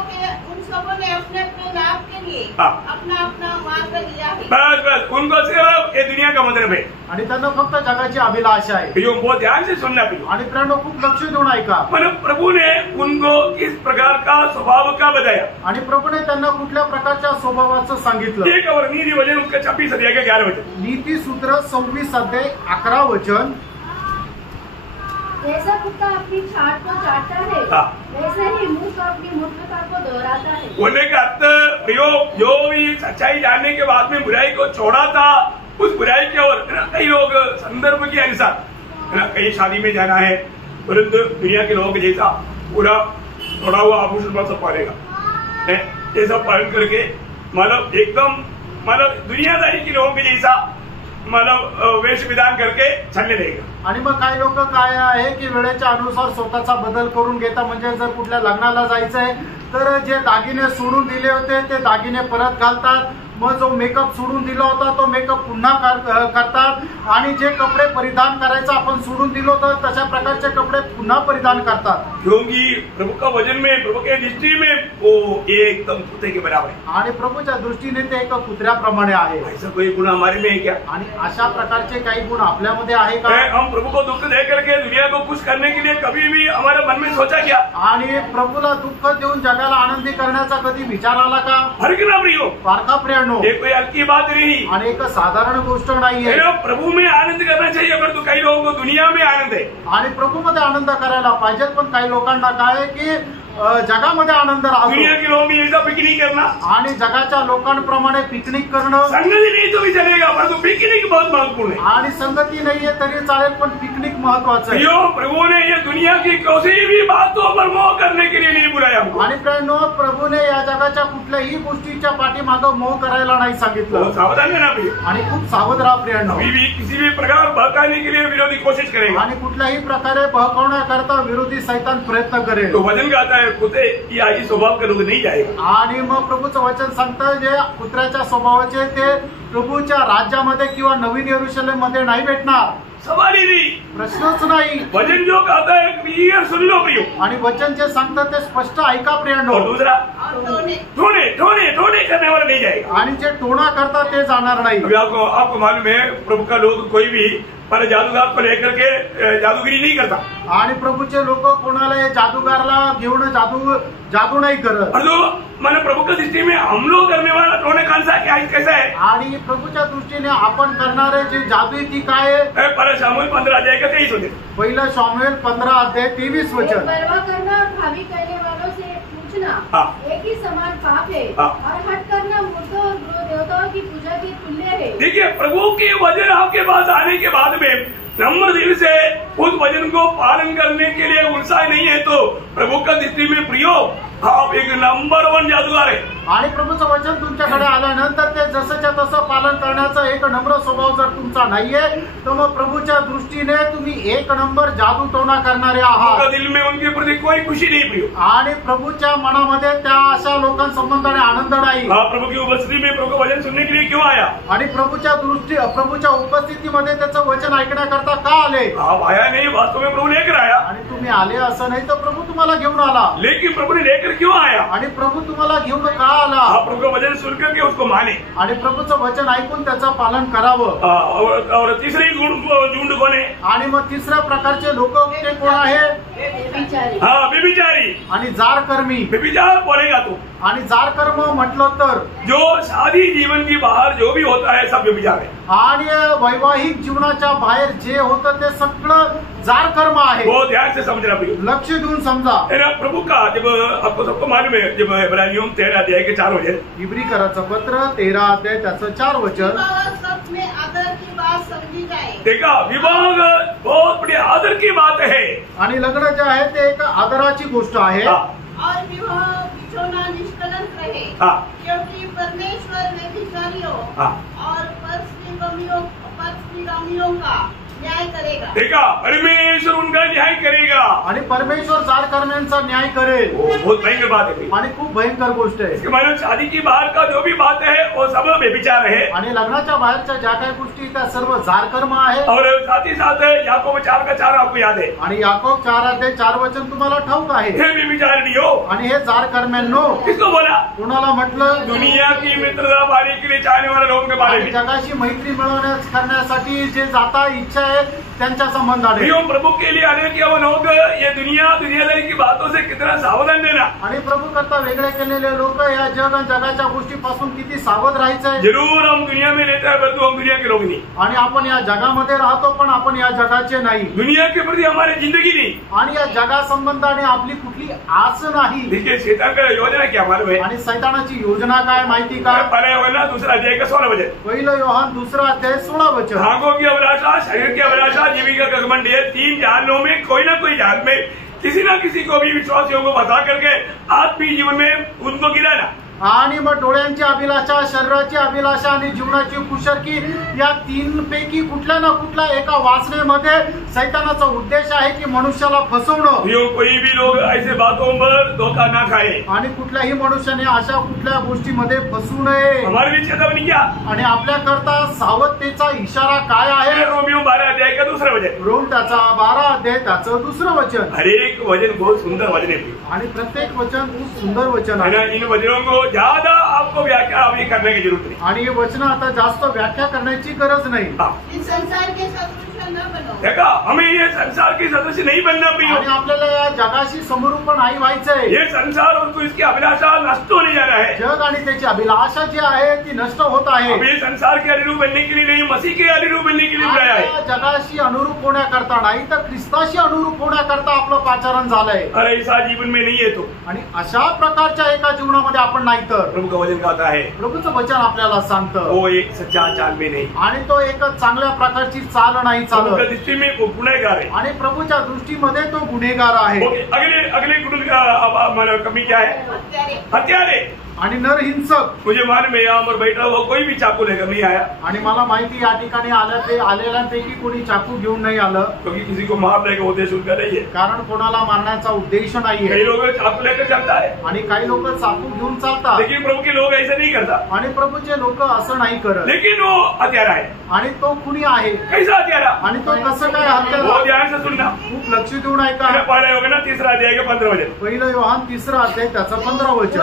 ने अपने अपने लाभ के लिए हाँ। अपना अपना मार्ग लिया है। बस उनको सिर्फ ये दुनिया का मतलब है। आणि त्यांना फक्त जगाची अभिलाषा आहे। प्रियो, बहुत ध्यान से सुनना प्रियो। आणि प्रियांनो, खूप लक्ष देऊन ऐका। मतलब प्रभु ने उनको किस प्रकार का स्वभाव का बताया, आणि प्रभूने त्यांना कुठल्या प्रकारच्या स्वभावाचं सांगितलं। एक और नीति वचन उसका 26 अध्याय का 11 वचन। नीती सूत्र 26 अध्याय 11 वचन, जैसा कुत्ता अपनी छाट को चाटता है, हाँ। वैसे ही मूर्ख अपनी मूर्खता को दोहराता है। बोलने का अर्थ प्रियो, जो भी सच्चाई जानने के बाद में बुराई को छोड़ा था, उस बुराई की ओर कई लोग संदर्भ के अनुसार कहीं शादी में जाना है, परंतु दुनिया के लोग जैसा पूरा थोड़ा हुआ आभूषण पर सब पड़ेगा, ये सब पालन करके मतलब एकदम मतलब दुनियादारी के लोगों के जैसा मतलब वेश विधान करके चलने लगेगा। आणि मग काही लोक काय आहे की वेळेच्या अनुसार स्वतःचा बदल करून घेता, म्हणजे जर कुठल्या लग्नाला जायचंय तर जे दागिने सोडून दिले होते ते दागिने परत घालतात, मग जो मेकअप सोडून दिला होता तो मेकअप पुन्हा करतात, आणि जे कपडे परिधान करायचं आपण सोडून दिलो तर तशा प्रकारचे कपडे पुन्हा परिधान करतात। क्योंकि प्रभु का वचन में, प्रभु के दृष्टि में वो एकदम कुत्ते के बराबर है। आणि प्रभूच्या दृष्टीने ते एक कुत्र्याप्रमाणे आहे। ऐसा कोई गुण हमारे में है क्या? आणि अशा प्रकारचे काही गुण आपल्यामध्ये आहे का? हम प्रभु को दुख दे करके दुनिया को खुश करने के लिए कभी भी हमारे मन में सोचा क्या? आणि प्रभूला दुःख देऊन जगाला आनंदी करण्याचा कधी विचार आला का? फर्क ना प्रियो, पारखा प्रियांनो, ये कोई हल्की बात नहीं। आणि एक साधारण गोष्ट नाहीये। प्रभु में आनंद करना चाहिए, परंतु कई लोगों को दुनिया में आनंद है। आणि प्रभूमध्ये आनंद करायला पाहिजे, पण काही लोकांना काय आहे की जगामध्ये आनंद राहतो। दुनिया के लोगों में ऐसा पिकनिक करना आणि जगाच्या लोकांप्रमाणे पिकनिक करणं, संगति नहीं तो भी चलेगा, परंतु पिकनिक बहुत महत्वपूर्ण है। आणि संगती नाहीये तरी चालेल, पण पिकनिक महत्वाचं आहे। प्रियो, प्रभु ने ये दुनिया की किसी भी बातों पर मोह करने के लिए नहीं बुलाया हमको। आणि प्रियांनो, प्रभूने या जगाच्या कुठल्याही गोष्टीच्या पाठीमागं मोह करायला नाही सांगितलं। बहुत सावधान रहना प्रियो, आणि खूप सावध राहा प्रियांनो। कभी भी किसी भी प्रकार बहकाने के लिए विरोधी कोशिश करेगा, आणि कुठल्याही प्रकारे बहकवण्याकरता विरोधी सैतान प्रयत्न करेल। तो वचन कहता है कुत्ते की आजी स्वभाव के लोग नहीं जाएगा। आणि मग प्रभूचं वचन सांगतं जे कुत्र्याच्या स्वभावाचे ते प्रभूच्या राज्यामध्ये किंवा नवीन यरूशलेम मध्ये नाही भेटणार। सवाल ही नहीं, प्रश्नच नाही। वचन जो कहता है क्लियर सुन लो प्रियो, आणि वचन जे सांगतं ते स्पष्ट ऐका प्रियांनो। और दूसरा और टोने ठोने करने वाला नहीं जाएगा। आणि जे टोणा करतात ते जाणार नाही। अभी आपको मालूम है, प्रभु का लोग कोई भी पर जादूगर को लेकर के जादूगिरी नहीं करता। आणि प्रभूचे लोक कोणाला जादूगारला घेऊन जादू नाही करत। और जो मैंने प्रभु की दृष्टि में हम लोग करने वाला टोने कौन-सा क्या कैसा है? आणि प्रभूच्या दृष्टीने आपण करणारे जे जादू आहे ती काय आहे? पहला शमूएल 15 अध्याय का 23 वचन। पहिला शमूएल 15 अध्याय 23 वचन। परवाह करना और भावी करने वालों से पूछना हाँ। एक ही समान पाप है, हाँ। और हट करना मूर्तों और देवताओं की पूजा के तुल्य है। देखिए, प्रभु के वचन आपके पास आने के बाद में नम्र दिल से उस वचन को पालन करने के लिए उत्साह नहीं है तो प्रभु का दृष्टि में प्रियो आप एक नंबर 1 जादूगार आहे. आणि प्रभूचं वचन तुमच्याकडे आल्यानंतर ते जसंच्या तसं पालन करण्याचा एक नम्र स्वभाव जर तुमचा नाहीये तर मग प्रभूच्या दृष्टीने तुम्ही एक नंबर जादू टोना करणारे आहात. उनका दिल में उनके प्रति कोई खुशी नहीं प्रियो. आणि प्रभूच्या मनामध्ये त्या अशा लोकांसंबंधाने आनंद नाही. प्रभु की उपस्थिति में प्रभु का वचन सुनने के लिए क्यों आया? आणि प्रभूच्या उपस्थितीमध्ये त्याचं वचन ऐकण्याकरता का आले? आप आया नहीं, वास्तव में प्रभु लेकर आया. आणि तुम्ही आले असं नाही तर प्रभू तुम्हाला घेऊन आला. लेकिन प्रभु ने लेकर क्यों आया? आणि प्रभू तुम्हाला घेऊन का आला? आप प्रभु का वचन सुन करके उसको माने आणि प्रभूचं वचन ऐकून त्याचं पालन करावं. और तीसरी झुंड कोण आहे? आणि मग तिसऱ्या प्रकारचे लोक ते कोण आहे? व्यभिचारी आणि जारकर्मी. व्यभिचार बोलेगा तो. आणि जारकर्म म्हटलं तर जो शादी जीवन की बाहर जो भी होता है सब व्यभिचार है. आणि वैवाहिक जीवनाच्या बाहेर जे होतं ते सगळं जारकर्म आहे. वो ध्यान से समझना प्रिय. लक्ष देऊन समजा. प्रभु का जब आपको सबको मालूम है जब इब्रानियों 13 अध्याय के 4 वचन इब्रिकराचं पत्र 13 अध्याय त्याचं 4 वचन. सब में आदर की बात समझी जाए. देखा विवाह बहुत बड़ी आदर की बात है. आणि लग्न जे आहे ते एक आदराची गोष्ट आहे. और विवाह बिछोना निष्कलंक रहे. क्योंकि परमेश्वर व्यभिचारियों और परस्त्रीगामियों का न्याय करेगा. देखा परमेश्वर उनका न्याय करेगा. आणि परमेश्वर जारकर्म्यांचा न्याय करेल. बहुत भयंकर बात है. आणि खूप भयंकर गोष्ट आहे. इसके मालूम शादी की बाहर का जो भी बात है वो सब व्यभिचार है. आणि लग्नाच्या बाहेरच्या ज्या काही गोष्टी त्या सर्व जारकर्म आहे. और साथ ही साथ याकोब 4 का 4 आपको याद है. आणि याकोब 4 अध्याय 4 वचन तुम्हाला ठाऊक आहे. हे व्यभिचारिणियों. आणि हे जारकर्म्यांनो. किसको बोला? कोणाला म्हटलं? दुनिया की मित्रता पाने के लिए चाहने वाले लोगों के बारे में. जगाशी मैत्री करण्यासाठी जे जाता इच्छा आहे त्यांच्या संबंधाने. प्रभु के लिए आने के वो लोग ये दुनियादारी की बातों से कितना सावधान देना. आणि प्रभू करता वेगळे केलेले लोक या जगाच्या गोष्टीपासून किती सावध राहायचंय. जरूर हम दुनिया में रहते हैं परंतु हम दुनिया के लोग नहीं. आणि आपण या जगामध्ये राहतो पण आपण या जगाचे नाही. दुनिया के प्रति हमारी जिंदगी नहीं. आणि या जगासंबंधाने आपली कुठली आस नाही. देखिए शैतान का योजना क्या मालूम है? आणि सैतानाची योजना काय माहिती का? पहला योजना 2 अध्याय का 16 वचन. पहिलं योहान 2 अध्याय 16 वचन. आंखों की अभिलाषा, शरीर की अभिलाषा, जीविका का घमंड, ये 3 जालों में कोई ना कोई जाल में किसी ना किसी को भी विश्वासियों को फंसा करके आत्मीय जीवन में उनको गिराना. आणि मग डोळ्यांची अभिलाषा, शरीराची अभिलाषा आणि जीवनाची कुशरकी या 3 पैकी कुठल्या ना कुठल्या एका वासनेमध्ये सैतानाचा उद्देश आहे की मनुष्याला फसवणं. कोई भी लोग ऐसे बातों पर धोखा ना खाए. आणि कुठल्याही मनुष्याने अशा कुठल्या गोष्टीमध्ये फसू नये. हमारे लिए चेतावनी क्या? आणि आपल्याकरता सावधतेचा इशारा काय आहे? रोमियो 12 अध्याय का 2 वचन. रोम त्याचा 12 अध्याय त्याचं 2 वचन. हर एक वचन बहुत सुंदर वचन है. आणि प्रत्येक वचन खूप सुंदर वचन आहे. इन वचनों को ज्यादा आपको व्याख्या अभी करने की जरूरत नहीं. आणि हे वचन आता जास्त व्याख्या करण्याची गरज नाही. इस संसार के सदृश न बनो. देखा हमें ये संसार की सदस्य नहीं बनना प्रिय. आणि आपल्याला या जगाशी समरूप नाही व्हायचंय. ये संसार और इसकी अभिलाषा नष्ट होने जा रहा है. जग आणि त्याची अभिलाषा जी आहे ती नष्ट होत आहे. ये संसार के अनुरूप बनने के लिए नहीं, मसीह के अनुरूप बनने के लिए बुलाया है. जगाशी अनुरूप होण्याकरता नाही तर ख्रिस्ताशी अनुरूप होण्याकरता आपलं पाचारण झालंय. अरे ऐसा जीवन में नहीं है तो. आणि अशा प्रकारच्या एका जीवनामध्ये आपण नाही तर. प्रभु का वचन कहता है. प्रभूचं वचन आपल्याला सांगतं. वो एक सच्चा चाल में नहीं. आणि तो एक चांगल्या प्रकारची चाल नाही चालत. दृष्टि में वो गुनहगार है. आणि प्रभूच्या दृष्टीमध्ये तो गुन्हेगार आहे. अगले गुण का कमी क्या है? हत्यारे. आणि नरहिंसक. मुझे मालूम है यहाँ पर बैठा हुआ कोई भी चाकू लेकर नहीं आया. आणि मला माहिती या ठिकाणी आलेल्यांपैकी कोणी चाकू घेऊन नाही आलं. क्योंकि किसी को मारने का उद्देश्य उनका नहीं है. कारण कोणाला मारण्याचा उद्देश नाहीये. कई लोग चाकू लेकर चलता है. आणि काही लोक चाकू घेऊन चालतात. लेकिन प्रभु के लोग ऐसा नहीं करता. आणि प्रभूचे लोक असं नाही करत. लेकिन वो हत्यारा है. आणि तो कुणी आहे. कैसा हत्यारा? आणि तो कसं काय हत्यारा? वो ध्यान से सुनना. खूप लक्ष देऊन ऐका. पहला योहान 3 अध्याय का 15 वचन. पहिलं योहान 3 अध्याय त्याचं 15 वचन.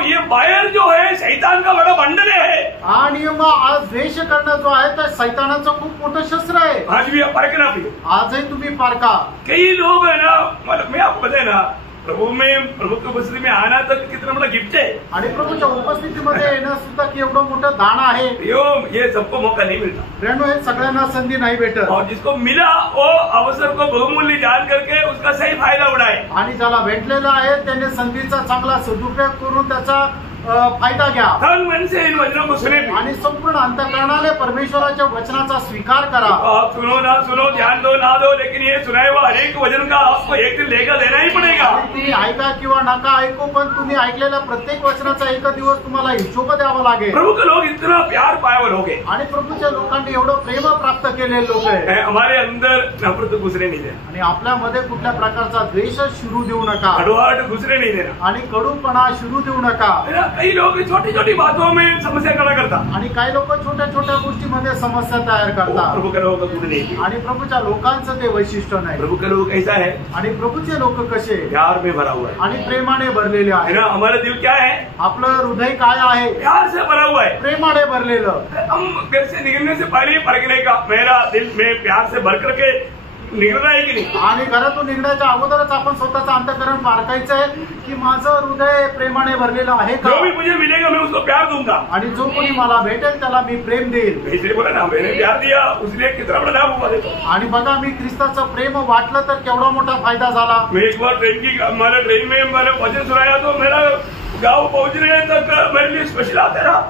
ये बायर जो है शैतान का बड़ा बंडल है. आणि मग आज द्वेष करणं जो आहे तर सैतानाचं खूप मोठं शस्त्र आहे. आज भी पारखना प्रिय. आजही तुम्ही पारखा. कई लोग है ना, मतलब मैं आपको बताए ना, प्रभु की उपस्थिति में आना तक कितना बड़ा गिफ्ट है. आणि प्रभूच्या उपस्थितीमध्ये येणं सुद्धा की एवढं मोठं दान आहे. ये सबको मौका नहीं मिलता. प्रेरणो हे सगळ्यांना संधी नाही भेटत. और जिसको मिला वो अवसर को बहुमूल्य जान करके उसका सही फायदा उठाए. आणि ज्याला भेटलेला आहे त्याने संधीचा चांगला सदुपयोग करून त्याचा फायदा घ्या तन मन से इन वचनों को सुने भी। आणि संपूर्ण अंतःकरणाने परमेश्वराच्या वचनाचा स्वीकार करा। आप सुनो ना सुनो, ध्यान दो ना दो, लेकिन ये सुनाए हुआ हर एक वचन का आपको एक दिन लेकर देना ही पड़ेगा। तुम्ही ऐका किंवा नका ऐकू, पण तुम्ही ऐकलेल्या प्रत्येक वचनाचा एक दिवस तुम्हाला हिशोब द्यावा लागेल। प्रभु के लोग इतना प्यार पाए हो गए, आणि प्रभूच्या लोकांनी एवढं प्रेम प्राप्त केलेले लोक आहे, हमारे अंदर नफरत घुसने नहीं देना, आणि आपल्यामध्ये कुठल्या प्रकारचा द्वेष शिरू देऊ नका, कड़वाहट घुसने नहीं देना, आणि कडूपणा शिरू देऊ नका। कई लोग छोटी छोटी बातों में समस्या खड़ा करता, आणि काही लोक छोट्या छोट्या गोष्टीमध्ये समस्या तयार करतात, प्रभु के लोगों का गुण नहीं। आणि प्रभूच्या लोकांचं ते वैशिष्ट्य नाही। प्रभु के लोग ऐसा है, आणि प्रभूचे लोक कसे प्यार में भरा हुआ है, आणि प्रेमाने भरलेले है आहे। ना। हमारा दिल क्या है? आपलं हृदय काय आहे? प्यार से भरा हुआ है। प्रेमाने भरलेलं। हम घर से निकलने से पहले ही परखने का, मेरा दिल में प्यार से भर करके निकल रहा है कि नहीं। आणि घरातून निघण्याच्या अगोदरच आपण स्वतःचं अंतःकरण पारखायचं आहे की माझं हृदय प्रेमाने भरलेलं आहे का। जो भी मुझे मिलेगा मैं उसको प्यार दूंगा, आणि जो कोणी मला भेटेल त्याला मी प्रेम देईल। इसलिए बोला ना, मैंने प्यार दिया उसलिए कितना बड़ा लाभ हुआ। देखो, आणि बघा मी ख्रिस्ताचं प्रेम वाटलं तर केवढा मोठा फायदा झाला। मैं एक बार ट्रेन में मैंने वचन सुनाया तो मेरा गांव पहुंचने तक मेरे लिए स्पेशल आता रहा।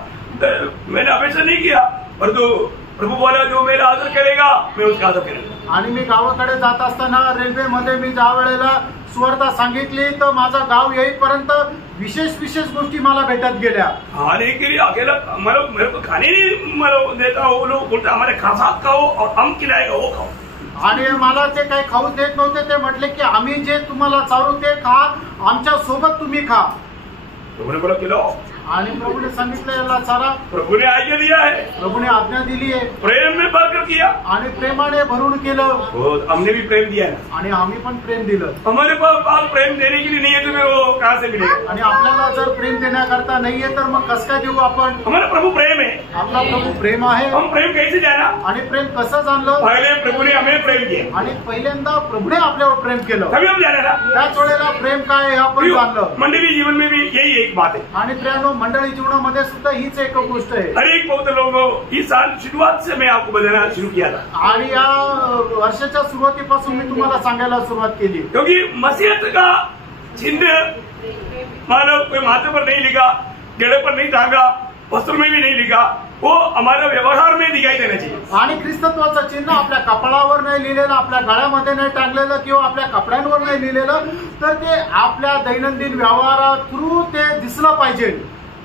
मैंने हमेशा नहीं किया, परंतु प्रभु बोला जो मेरा आदर करेगा मैं उसका आदर करेगा। आणि मी गावाकडे जात असताना रेल्वेमध्ये मी ज्या वेळेला सुवार्ता सांगितली तर माझं गाव येईपर्यंत विशेष गोष्टी मला भेटत गेल्या। खाने के लिए अकेला मेरे को खाने नहीं देता, वो लोग बोलते हमारे खासात खाओ और हम खिलाएगा वो खाओ। आणि मला ते काही खाऊ देत नव्हते, ते म्हटले की आम्ही जे तुम्हाला चारू ते खा, आमच्या सोबत तुम्ही खा। प्रभु ने बोला खिलाओ, आणि प्रभूने सांगितलं याला चारा। प्रभु ने आज्ञा दिया है, प्रभूने आज्ञा दिली आहे, प्रेम में भरकर किया आणि प्रेमाने भरून केलं। हमने भी प्रेम दिया है, आणि आम्ही पण प्रेम दिलं। हमारे पास प्रेम देने के लिए नहीं है तो फिर वो कहाँ से मिलेगा। आणि आपल्याला जर प्रेम देण्याकरता नाहीये तर मग कसं काय देऊ आपण। हमारा प्रभु प्रेम है, आपला प्रभू प्रेम आहे। हम प्रेम कैसे जाना? आणि प्रेम कसं जाणलं? पहले प्रभु ने हमें प्रेम किया, आणि पहिल्यांदा प्रभूने आपल्यावर प्रेम केलं, तभी हम जाना ना। त्याच वेळेला प्रेम काय हे आपण जाणलं। मंडली जीवन में भी यही एक बात है। आणि प्रियानो, मंडळी जीवनामध्ये सुद्धा हीच एक गोष्ट आहे। हर एक पवित्र लोगों इस साल शुरुआत से मैं आपको बताना शुरू किया था, आणि या वर्षाच्या सुरुवातीपासून मी तुम्हाला सांगायला सुरुवात केली, क्योंकि मसीहत का चिन्ह मानो कोई माथे पर नहीं लिखा, गेड़े पर नहीं टांगा, वस्त्र में भी नहीं लिखा, वो हमारे व्यवहार में दिखाई देना चाहिए। आणि ख्रिस्तत्वाचं चिन्ह आपल्या कपाळावर नाही लिहिलेलं, आपल्या गळ्यामध्ये नाही टांगलेलं किंवा आपल्या कपड्यांवर नाही लिहिलेलं, तर ते आपल्या दैनंदिन व्यवहारात थ्रू ते दिसलं पाहिजे।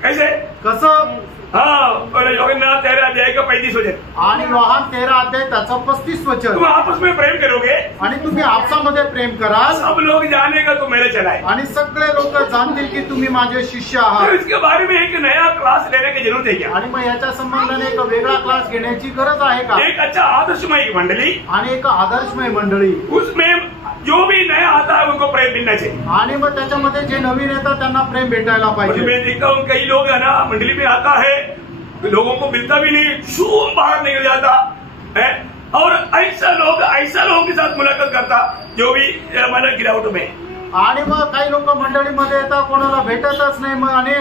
कैसे? कसं? योगन्नाथ 13 अध्याय का 35 वचन, आणि योहान 13 अध्याय त्याचं 35 वचन। तुम आपस में प्रेम करोगे आणि तुम्ही आपसामध्ये प्रेम कराल, सब लोग जानेगा तो मेरे चला है, आणि सगळे लोक जाणतील की तुम्ही माझे शिष्य तो आहात। इसके बारे में एक नया क्लास लेने की जरूरत है क्या? आणि मग याच्या संबंधाने एक वेगळा क्लास घेण्याची गरज आहे का? एक अच्छा आदर्शमय मंडली, आणि एक आदर्शमय मंडळी, उसमें जो भी नया आता है उनको प्रेम मिलना चाहिए। आणि मग त्याच्यामध्ये जे नवीन येतात त्यांना प्रेम भेटायला पाहिजे। मैं देखता हूँ कई लोग है ना मंडली में आता है, लोगों को मिलता भी नहीं, शूम बाहर निकल जाता है, और ऐसा लोगों के साथ मुलाकात करता जो भी हमारा गिरावट में। आणि मग काही लोक मंडळीमध्ये येतात, कोणाला भेटतच नाही, मग आणि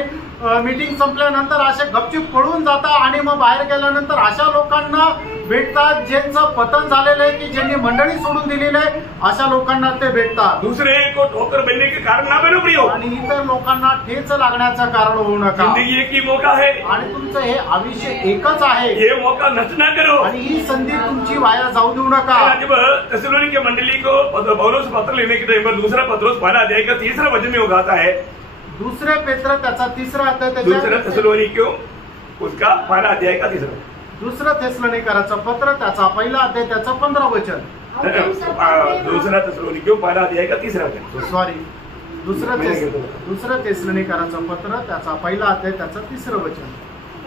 मीटिंग संपल्यानंतर असे गपचूप पळून जातात, आणि मग बाहेर गेल्यानंतर अशा लोकांना भेटतात ज्यांचं पतन झालेलं आहे, की ज्यांनी मंडळी सोडून दिलेली आहे, अशा लोकांना ते भेटतात। दूसरे को ठोकर बनने के कारण ना बनो प्रियो, आणि इतर लोकांना ठेच लागण्याचं कारण होऊ नका। जिंदगी एक ही मौका है, आणि तुमचं हे आयुष्य एकच आहे, ये मौका नष्ट ना करो, आणि ही संधी तुमची वाया जाऊ देऊ नका। जब थिस्सलुनीके के मंडली को पौलुस पत्र लेने के टाइम पर दूसरा पत्रोस 12 अध्याय का 3रा वचन में उगाता है, दुसरे पेत्र त्याचा 3रा अध्याय, दूसरा थिस्सलुनीके उसका 12 अध्याय का 3रा, दुसरं थेसलोनिकराचं पत्र त्याचा 1 अध्याय त्याचं 15 वचन, दूसरा थिस्सलुनीके 12 अध्याय का 3रा वचन, सॉरी दुसरं थेसलोनिकराचं पत्र त्याचा 1 अध्याय त्याचं 3रं वचन।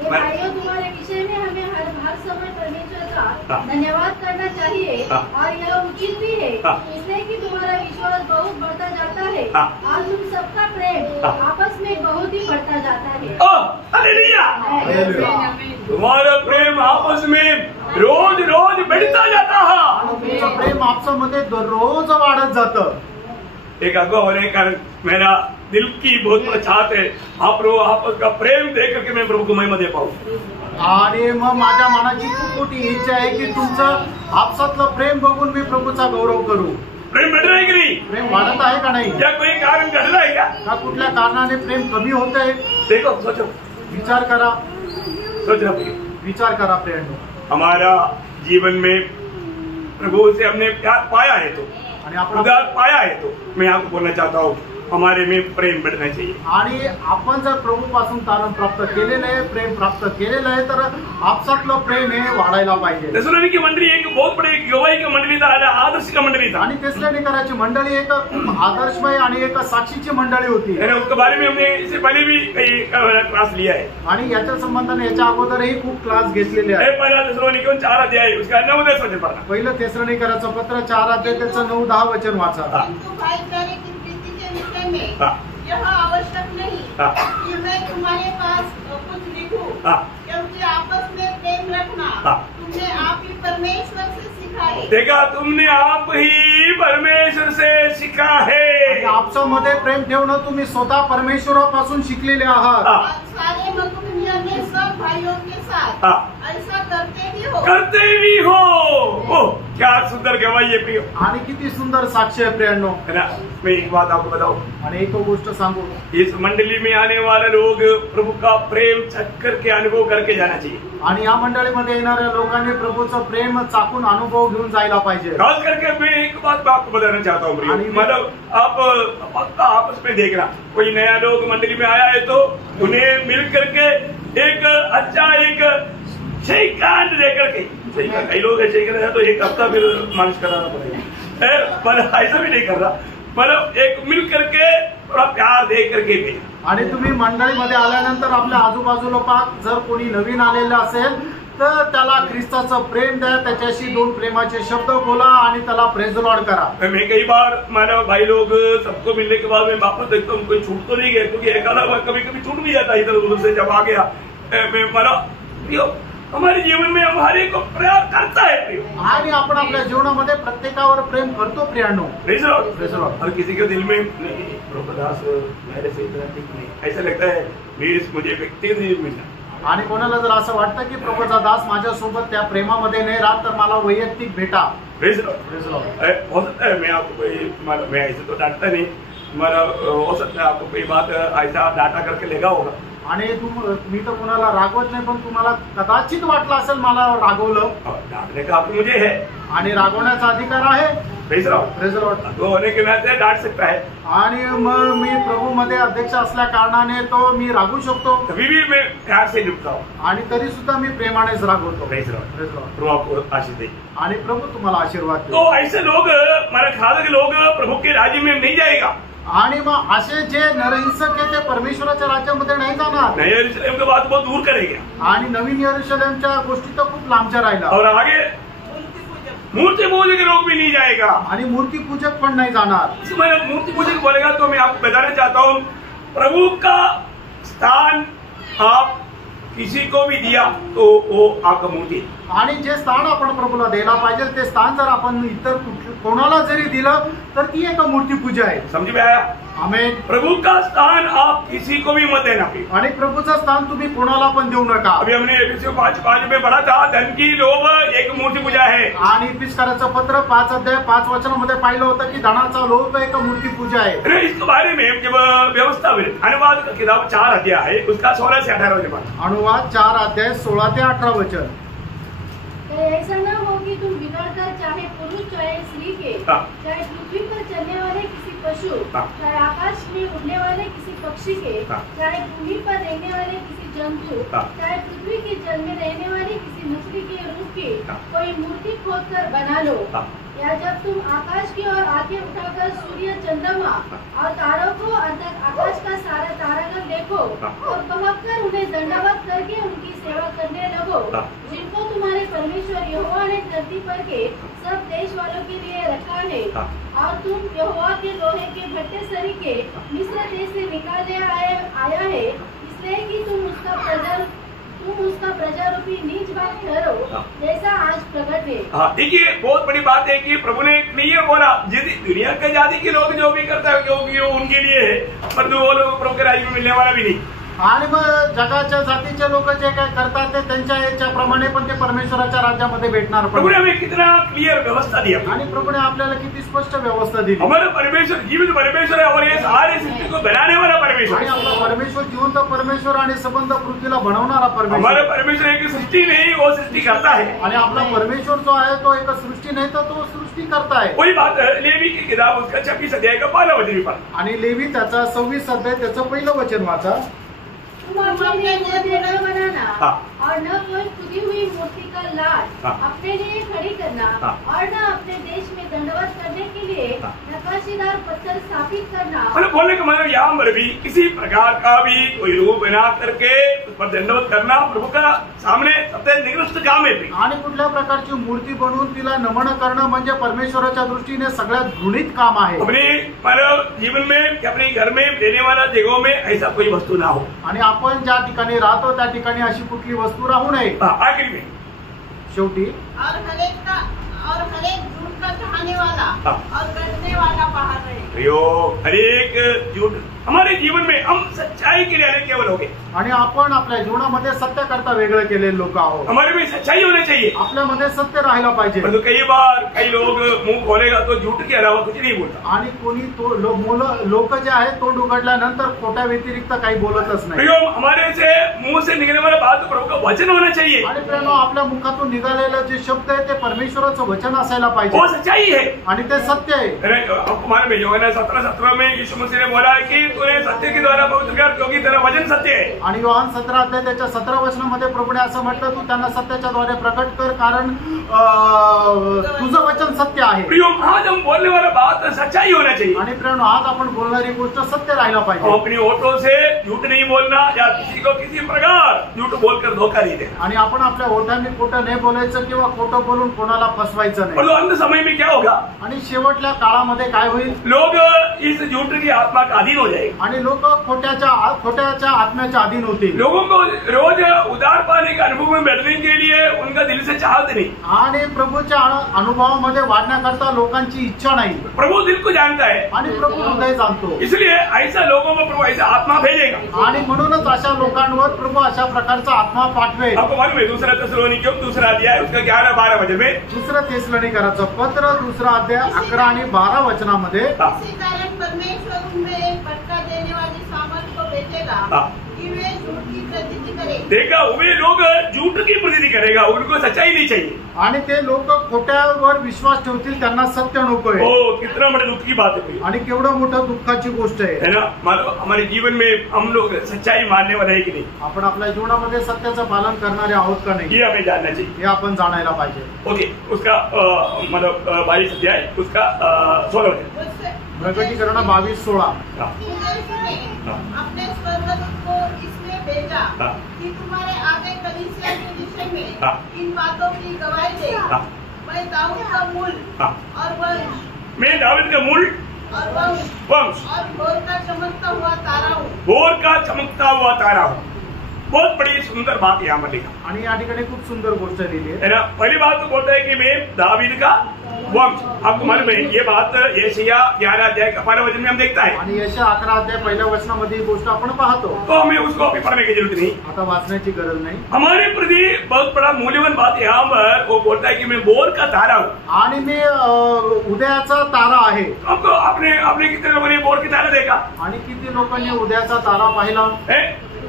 भाइयों, तुम्हारे विषय में हमें हर समय परमेश्वर का धन्यवाद करना चाहिए, और यह उचित भी है, इसलिए कि तुम्हारा विश्वास बहुत बढ़ता जाता है, और तुम सबका प्रेम आपस में बहुत ही बढ़ता जाता है। तुम्हारा प्रेम आपस में रोज रोज बढ़ता जाता है, तुमचं प्रेम आपसामध्ये दररोज वाढत जातं। एक अगुवा होने के कारण मेरा दिल की बहुत बड़ा चाहत है आप लोग आपस का प्रेम देख करके मैं प्रभु को महिमा दे पाऊं। आणि मग माझ्या मनाची खूप मोठी इच्छा आहे की तुमचं आपसातलं प्रेम बघून मी प्रभूचा गौरव करू। प्रेम बढ़ रहा है कि नहीं? प्रेम वाढत आहे का नाही? या कोई कारण घड रहा है क्या? का कुठल्या कारणाने प्रेम कमी होत आहे? देखो, सोचो, विचार करा, सोच रहा हूँ। विचार करा प्रियांनो. हमारा जीवन में प्रभु से हमने प्यार पाया है तो, आणि आपण उदार पाया है तो, मैं आपको बोलना चाहता हूँ हमारे में प्रेम बढ़ना चाहिए. आणि आपण जर प्रभूपासून तारण प्राप्त केलेलं आहे, प्रेम प्राप्त केलेलं आहे, तर आपसातलं प्रेम हे वाढायला पाहिजे. थेसलोनिकी मंडली एक बहुत बड़ी गवाही की मंडली था, आदर्श का मंडली था. आणि तेसलोनिकराची मंडळी एक खूप आदर्शमय आणि एक साक्षीची मंडळी होती. उसके बारे में हमने इससे पहले भी कई क्लास लिया है. आणि याच्या संबंधाने याच्या अगोदरही खूप क्लास घेतलेले आहेत. पहिला थेसलोनिकी 4 अध्याय उसका 9-10 वचन पढ़ना. पहिलं तेसलोनिकराचं पत्र 4 अध्याय त्याचं 9-10 वचन वाचा. परंतु भाईचारे की प्रीति के विषय में हाँ. यह आवश्यक नहीं हाँ. कि मैं तुम्हारे पास कुछ लिखूं, हाँ. क्योंकि आपस में प्रेम रखना हाँ. तुमने आप ही परमेश्वर से सीखा है. देखा, तुमने आप ही परमेश्वर से सीखा है. आणि आपसामध्ये प्रेम ठेवणं तुम्ही स्वतः परमेश्वरापासून शिकलेले आहात. हाँ. और सारे मकुनिया में सब भाइयों के साथ हाँ. ऐसा करते भी हो. करते भी हो. ओह, क्या सुंदर गवाही है प्रियो. आणि किती सुंदर साक्ष आहे प्रियांनो. है ना? मैं एक बात आपको बताऊं, आणि एक गोष्ट सांगू, इस मंडली में आने वाले लोग प्रभु का प्रेम चख करके अनुभव करके जाना चाहिए. आणि या मंडळीमध्ये येणाऱ्या लोकांनी प्रभूचं प्रेम चाकून अनुभव घेऊन जायला पाहिजे. खास करके मैं एक बात आपको बताना चाहता हूँ प्रियो. मतलब आप पक्का आपस में देखना, कोई नया लोग मंडली में आया है तो उन्हें मिल करके एक अच्छा एक शेकांड लेकर के, कई लोग ऐसे ही कर रहे हैं तो एक हफ्ता फिर मालिश कराना पड़ेगा. मतलब ऐसा भी नहीं कर रहा, मतलब एक मिल करके थोड़ा प्यार दे करके भी. आणि तुम्ही मंडळीमध्ये आल्यानंतर आपल्या आजूबाजूला पाहत जर कोणी नवीन आलेलं असेल तर त्याला ख्रिस्ताचं प्रेम द्या, त्याच्याशी 2 प्रेमाचे शब्द बोला आणि त्याला प्रेज लॉर्ड करा. मैं कई बार माना भाई लोग सबको मिलने के बाद मैं वापस देखता हूँ कोई छूट तो नहीं गया, क्योंकि एक आधा कभी कभी छूट भी जाता है इधर उधर से जब आ गया. मैं माना हमारे जीवन में हम हर एक को प्यार करता है प्रियो. आणि आपण आपल्या जीवनामध्ये प्रत्येकावर प्रेम करतो प्रियांनो. Praise Lord. Praise Lord. और किसी के दिल में नहीं प्रभुदास मेरे से इतना ठीक नहीं, ऐसा लगता है मुझे व्यक्ति नहीं मिलना. आणि कोणाला जर असं वाटतं की प्रभूचा दास माझ्यासोबत त्या प्रेमामध्ये नाही राहत तर मला वैयक्तिक भेटा. Praise Lord. Praise Lord. हो सकता है मैं आपको कोई, मैं ऐसे तो डांटता नहीं, मतलब हो सकता है आपको कोई बात ऐसा डांटा करके लेगा होगा. आणि मी तर कोणाला रागवत नाही, पण तुम्हाला कदाचित वाटलं असेल मला रागवलं. डांटने का हक मुझे है आणि रागवण्याचा अधिकार आहे. Praise Lord. Praise Lord. तो होने के नाते डांट सकता है. आणि मग मी प्रभू मध्ये अध्यक्ष असल्या कारणाने तो मी रागू शकतो. कभी भी मैं प्यार से निपटा हूँ. आणि तरी सुद्धा मी प्रेमानेच रागवतो. Praise Lord. Praise Lord. प्रभु आपको आशीष दे. आणि प्रभू तुम्हाला आशीर्वाद दे. तो ऐसे लोग, मेरे ख्याल के लोग प्रभु के राज्य में नहीं जाएगा. आणि मग असे जे नरहिंसक आहे ते परमेश्वराच्या राज्यामध्ये नाही जाणार. नए यरूशलेम के बात बहुत दूर करेगा. आणि नवीन यरूशलेमच्या गोष्टी तर खूप लांबच्या राहिल्या. और आगे मूर्ति पूजक लोग भी नहीं जाएगा. आणि मूर्ती पूजक पण नाही जाणार. इसमें मूर्ति पूजक बोलेगा तो मैं आपको बताना चाहता हूँ, प्रभु का स्थान आप किसी को भी दिया तो वो आपका मूर्ति. आणि जे स्थान आपण प्रभूला द्यायला पाहिजे ते स्थान जर आपण इतर कोणाला जरी दिलं तर ती एक मूर्तीपूजा आहे. समझ में आया? आमेन. प्रभु का स्थान आप किसी को भी मत देना. आणि प्रभूचं स्थान तुम्ही कोणाला पण देऊ नका. अभी हमने एफएससी 5:5 में पढ़ा था, धन की लोभ एक मूर्ति पूजा है. आणि इफिसकाराचं पत्र 5 अध्याय 5 वचनामध्ये पाहिलं होतं की धनाचा लोभ एक मूर्तीपूजा आहे. इसके बारे में जब व्यवस्था हुई, अनुवाद का किताब 4 अध्याय है, उसका 16 से 18 वचन. अनुवाद 4 अध्याय 16 ते 18 वचन. ऐसा न हो कि तुम बिगड़कर चाहे पुरुष चाहे स्त्री के, चाहे पृथ्वी पर चलने वाले किसी पशु, चाहे आकाश में उड़ने वाले किसी पक्षी के, चाहे भूमि पर रहने वाले किसी जंतु, चाहे पृथ्वी के जल में रहने वाली किसी मछली के रूप की कोई मूर्ति खोद कर बना लो. या जब तुम आकाश की ओर आंखें उठाकर सूर्य, चंद्रमा और तारों को अर्थात आकाश का सारा तारागण देखो और बहकर उन्हें दंडवत करके उनकी सेवा करने लगो, जिनको तुम्हारे परमेश्वर यहोवा ने धरती पर के सब देश वालों के लिए रखा है. और तुम यहोवा के लोहे के भट्टे सरीखे मिस्र देश से निकाले आया है, इसलिए कि तुम उसका प्रजा रूपी नीच भाग ठहरो, जैसा आज प्रकट है. हाँ, देखिए बहुत बड़ी बात है कि प्रभु ने क्लियर बोला, जिस दुनिया के जाति के लोग जो भी करता है क्योंकि वो उनके लिए है, पर वो लोग प्रभु के राज्य में मिलने वाला भी नहीं. आणि मग जगाच्या जातीचे लोक जे काय करतात ते त्यांच्या याच्याप्रमाणे पण ते परमेश्वराच्या राज्यामध्ये भेटणार. प्रभु ने हमें कितना क्लियर व्यवस्था दी आणि प्रभूने आपल्याला किती स्पष्ट व्यवस्था दिली. हमारा परमेश्वर जीवित परमेश्वर है और ये सारी सृष्टि को बनाने वाला परमेश्वर. आणि आपला परमेश्वर जिवंत परमेश्वर आणि संबंध पृथ्वीला बनवणारा परमेश्वर. हमारा परमेश्वर एक सृष्टि नहीं, वो सृष्टि करता है. आणि आपला परमेश्वर जो आहे तो एक सृष्टी नाही तर तो सृष्टी करता है. वही बात लेवी की किताब उसका 26 अध्याय का 12 वचन भी पढ़ा. आणि लेवी त्याचा 26 अध्याय त्याचं पहिलं वचन वाचा. तुम अपने लिए न बनाना हाँ। और न कोई खुदी हुई मूर्ति का लाट हाँ। अपने लिए खड़ी करना हाँ। और न अपने देश में दंडवत करने के लिए हाँ। नकाशीदार पत्थर स्थापित करना। मतलब बोलने का मतलब यहाँ पर भी किसी प्रकार का भी कोई रूप बना करके उस पर दंडवत करना प्रभु का सामने सबसे निकृष्ट काम है. आणि कुठल्या प्रकारची मूर्ती बनवून तिला नमन करणं म्हणजे परमेश्वराच्या दृष्टीने सगळ्यात घृणित काम आहे. अपने मानव जीवन में अपने घर में रहने वाला जगहों में ऐसा कोई वस्तु ना हो. आणि आपण ज्या ठिकाणी राहतो त्या ठिकाणी अशी कुठली वस्तू राहू नये. आखिर में शेवटी और हरेक झूठ का चाहने वाला हाँ। और करने वाला बाहर रहे. प्रयोग हरेक झूठ हमारे जीवन में हम सच्चाई के लिए केवल हो गए. आणि आपण आपल्या जीवनामध्ये सत्य करता वेगळं केलेले लोक आहोत. हमारे में सच्चाई होनी चाहिए. आपल्यामध्ये सत्य राहायला पाहिजे. परंतु कई बार कई लोग मुंह खोलेगा तो झूठ के अलावा कुछ नहीं बोलता. आणि कोणी तो लोक जे आहेत तोंड उघडल्यानंतर खोट्या व्यतिरिक्त काही बोलतच नाही. प्रयोग हमारे से मुंह से निकलने वाला बात प्रभु का वचन होना चाहिए. आणि प्रेरणा आपल्या मुखातून निघालेलं जे शब्द आहे ते परमेश्वराचं वचन असायला पाहिजे. वो सच्चाई है. आणि ते सत्य आहे. आपको मालूम है यूहन्ना 17:17 में यीशु मसीह ने बोला है कि तूने सत्य के द्वारा पवित्र कर क्योंकि तेरा वचन सत्य है. आणि योहान 17 अध्याय त्याच्या 17 वचनामध्ये प्रभूने असं म्हटलं तू त्यांना सत्याच्या द्वारे प्रकट कर कारण तुझं वचन सत्य आहे. प्रियो आज हम बोलने वाला बात सच्चाई होना चाहिए. आणि प्रेरणा आज आपण बोलणारी गोष्ट सत्य राहायला पाहिजे. अपनी होठों से झूठ नहीं बोलना या किसी को किसी प्रकार झूठ बोलकर धोखा नहीं देना. आणि आपण आपल्या ओठांनी खोटं नाही बोलायचं किंवा खोटं बोलून कोणाला फसवायचं नाही. और अंत समय में क्या होगा. आणि शेवटल्या काळामध्ये काय होईल. लोग इस झूठ की आत्मा का अधीन हो जाएंगे. आणि लोक खोट्याच्या आत्म्याच्या अधीन होतील. लोगों को रोज उदार पाने के अनुभव में बैठने के लिए उनका दिल से चाहते नहीं. आणि प्रभूच्या अनुभवामध्ये वाढण्याकरता लोकांची इच्छा नाही. प्रभु दिल को जानता है. आणि प्रभू हृदय जाणतो. इसलिए ऐसा लोगों में प्रभु ऐसा आत्मा भेजेगा. आणि म्हणूनच अशा लोकांवर प्रभू अशा प्रकारचा आत्मा पाठवेल. आपको मालूम है 2 थिस्सलुनीकियों 2 अध्याय उसका 11-12 वचन में 2 थिस्सलुनीकराचं पत्र 2 अध्याय 11 आणि 12 वचनामध्ये इसी कारण परमेश्वर उनमें एक भटका देने वाली सामर्थ को भेजेगा कि वे झूठ की प्रतीति करें. देखा वे लोग झूठ की प्रतीति करेगा उनको सच्चाई नहीं चाहिए. आणि ते लोक खोट्यावर विश्वास ठेवतील त्यांना सत्य नकोय. ओ कितना बड़े दुख की बात है. आणि केवढं मोठं दुःखाची गोष्ट आहे ना. मानो हमारे जीवन में हम लोग सच्चाई मानने वाले है कि नहीं. आपण आपल्या जीवनामध्ये सत्याचं पालन करणारे आहोत का नाही ये हमें जानना चाहिए. हे आपण जाणायला पाहिजे. ओके उसका मतलब 22 अध्याय उसका 16 वचन. प्रकटीकरण 22:16 अपने स्वर्गदूत को इसलिए भेजा कि तुम्हारे आगे कलीसिया के विषय में इन बातों की गवाही दे. मैं दाऊद का मूल और वंश. मैं दाऊद का मूल और वंश और भोर का चमकता हुआ तारा हूँ. भोर का चमकता हुआ तारा हूँ. बहुत बड़ी सुंदर बात यहाँ पर लिखा. आणि या ठिकाणी खूप सुंदर गोष्ट लिहिली आहे. ना. पहली बात तो बोलता है कि मैं दावीद का वंश. आपको मालूम है ये बात यशायाह 11 अध्याय का 12 वचन में हम देखता है. आणि यशायाह 11 अध्याय पहिल्या वचनामध्ये ही गोष्ट आपण पाहतो. तो हमें उसको अभी पढ़ने की जरूरत नहीं. आता वाचण्याची गरज नाही. हमारे प्रति बहुत बड़ा मूल्यवान बात यहाँ पर वो बोलता है कि मैं भोर का तारा हूँ. आणि मी उदयाचा तारा आहे. आपको आपने कितने लोगों ने भोर की तारा देखा. आणि किती लोकांनी उदयाचा तारा पाहिला.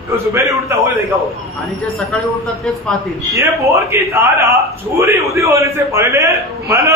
तो सुबह उठता हो देखा हो. आणि जे सकाळी उठतात तेच पाहतील. ये भोर की तारा सूर्य उदय होने से पहले मानो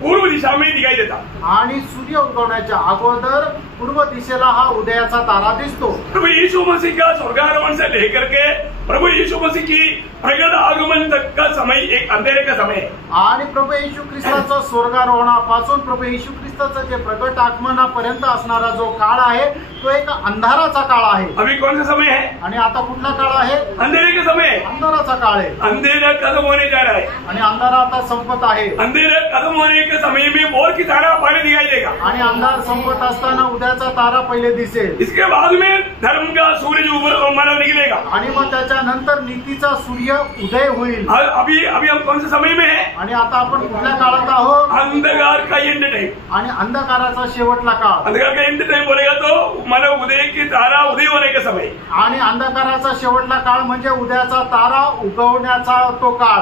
पूर्व दिशा में दिखाई देता. आणि सूर्य उगवण्याच्या अगोदर पूर्व दिशेला हा उदयाचा तारा दिसतो. प्रभु यीशु मसीह का स्वर्गारोहण से लेकर के प्रभु यीशु मसीह की प्रगट आगमन तक का समय एक अंधेरे का समय है. आणि प्रभू येशू ख्रिस्ताचं स्वर्गारोहणापासून प्रभू येशू ख्रिस्ताचं जे प्रगट आगमनापर्यंत असणारा जो काळ आहे तो एक अंधाराचा काळ आहे. अभी कौन सा समय है. आणि आता कुठला काळ आहे. अंधेरे का समय है. अंधाराचा काळ आहे. अंधेरा खत्म होने जा रहा है. आणि अंधारा आता संपत आहे. अंधेरा खत्म होने के समय में भोर की तारा पहले दिखाई देगा. आणि अंधार संपत असताना उदयाचा तारा पहिले दिसेल. इसके बाद में धर्म का सूरज मानव निकलेगा. आणि मग त्याच्या त्याच्यानंतर नीतीचा सूर्य उदय होईल. अभी अभी हम कौन से समय में है? आणि आता आपण कुठल्या काळात आहोत? अंधकार का एंड टाइम. आणि अंधकाराचा शेवटला काळ. अंधकार का एंड टाइम बोलेगा तो मानो उदय की तारा उदय होने का समय. आणि अंधकाराचा शेवटला काळ म्हणजे उदयाचा तारा उगवण्याचा तो काळ.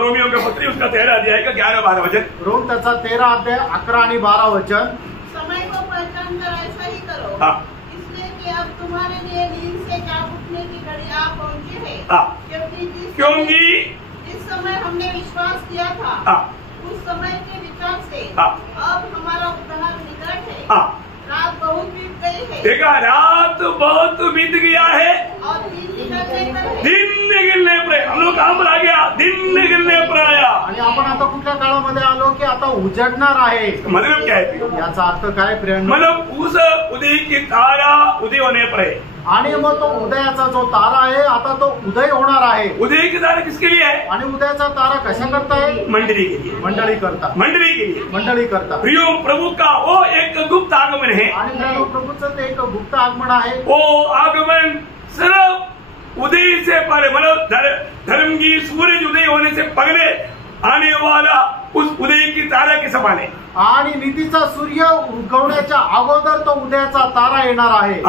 रोमियो का पत्री उसका 13 अध्याय का 11-12 वचन. रोम त्याचा 13 अध्याय 11 आणि 12 वचन. समय को पहचान कर ऐसा ही करो. हाँ. इसलिए कि अब तुम्हारे लिए नींद से जाग उठने की घड़ी आ पहुंची है. हाँ. क्योंकि जिस समय हमने विश्वास किया था, हाँ. उस समय के विचार से हाँ. अब हमारा उद्धार निकट है. हाँ. रात बहुत बीत गई है. देखा, रात बहुत बीत गया है और दिन निकलने पर है. दिन निकलने पर. हम लोग कहाँ पर आ गया? दिन निकलने पर आया. आणि आपण आता कुठल्या काळामध्ये आलो की आता उजडणार आहे. मतलब क्या है? याचा अर्थ काय प्रेम? मतलब उस उदय की तारा उदय होने पर है. आणि मग तो उदयाचा जो तारा आहे आता तो उदय होणार आहे. उदय की तारा किसके लिए है? आणि उदयाचा तारा कशा करता आहे? मंडली के लिए. मंडळी करता. मंडली के लिए. मंडळी करता. प्रियो प्रभु का वो एक गुप्त आगमन है. आणि प्रभूचं ते एक गुप्त आगमन आहे. वो आगमन सिर्फ उदय से पहले, मतलब धर्म की सूरज उदय होने से पहले आने वाला उस उदय की तारा के समान है. आणि नीतीचा सूर्य उगवण्याच्या अगोदर तो उदयाचा तारा येणार आहे.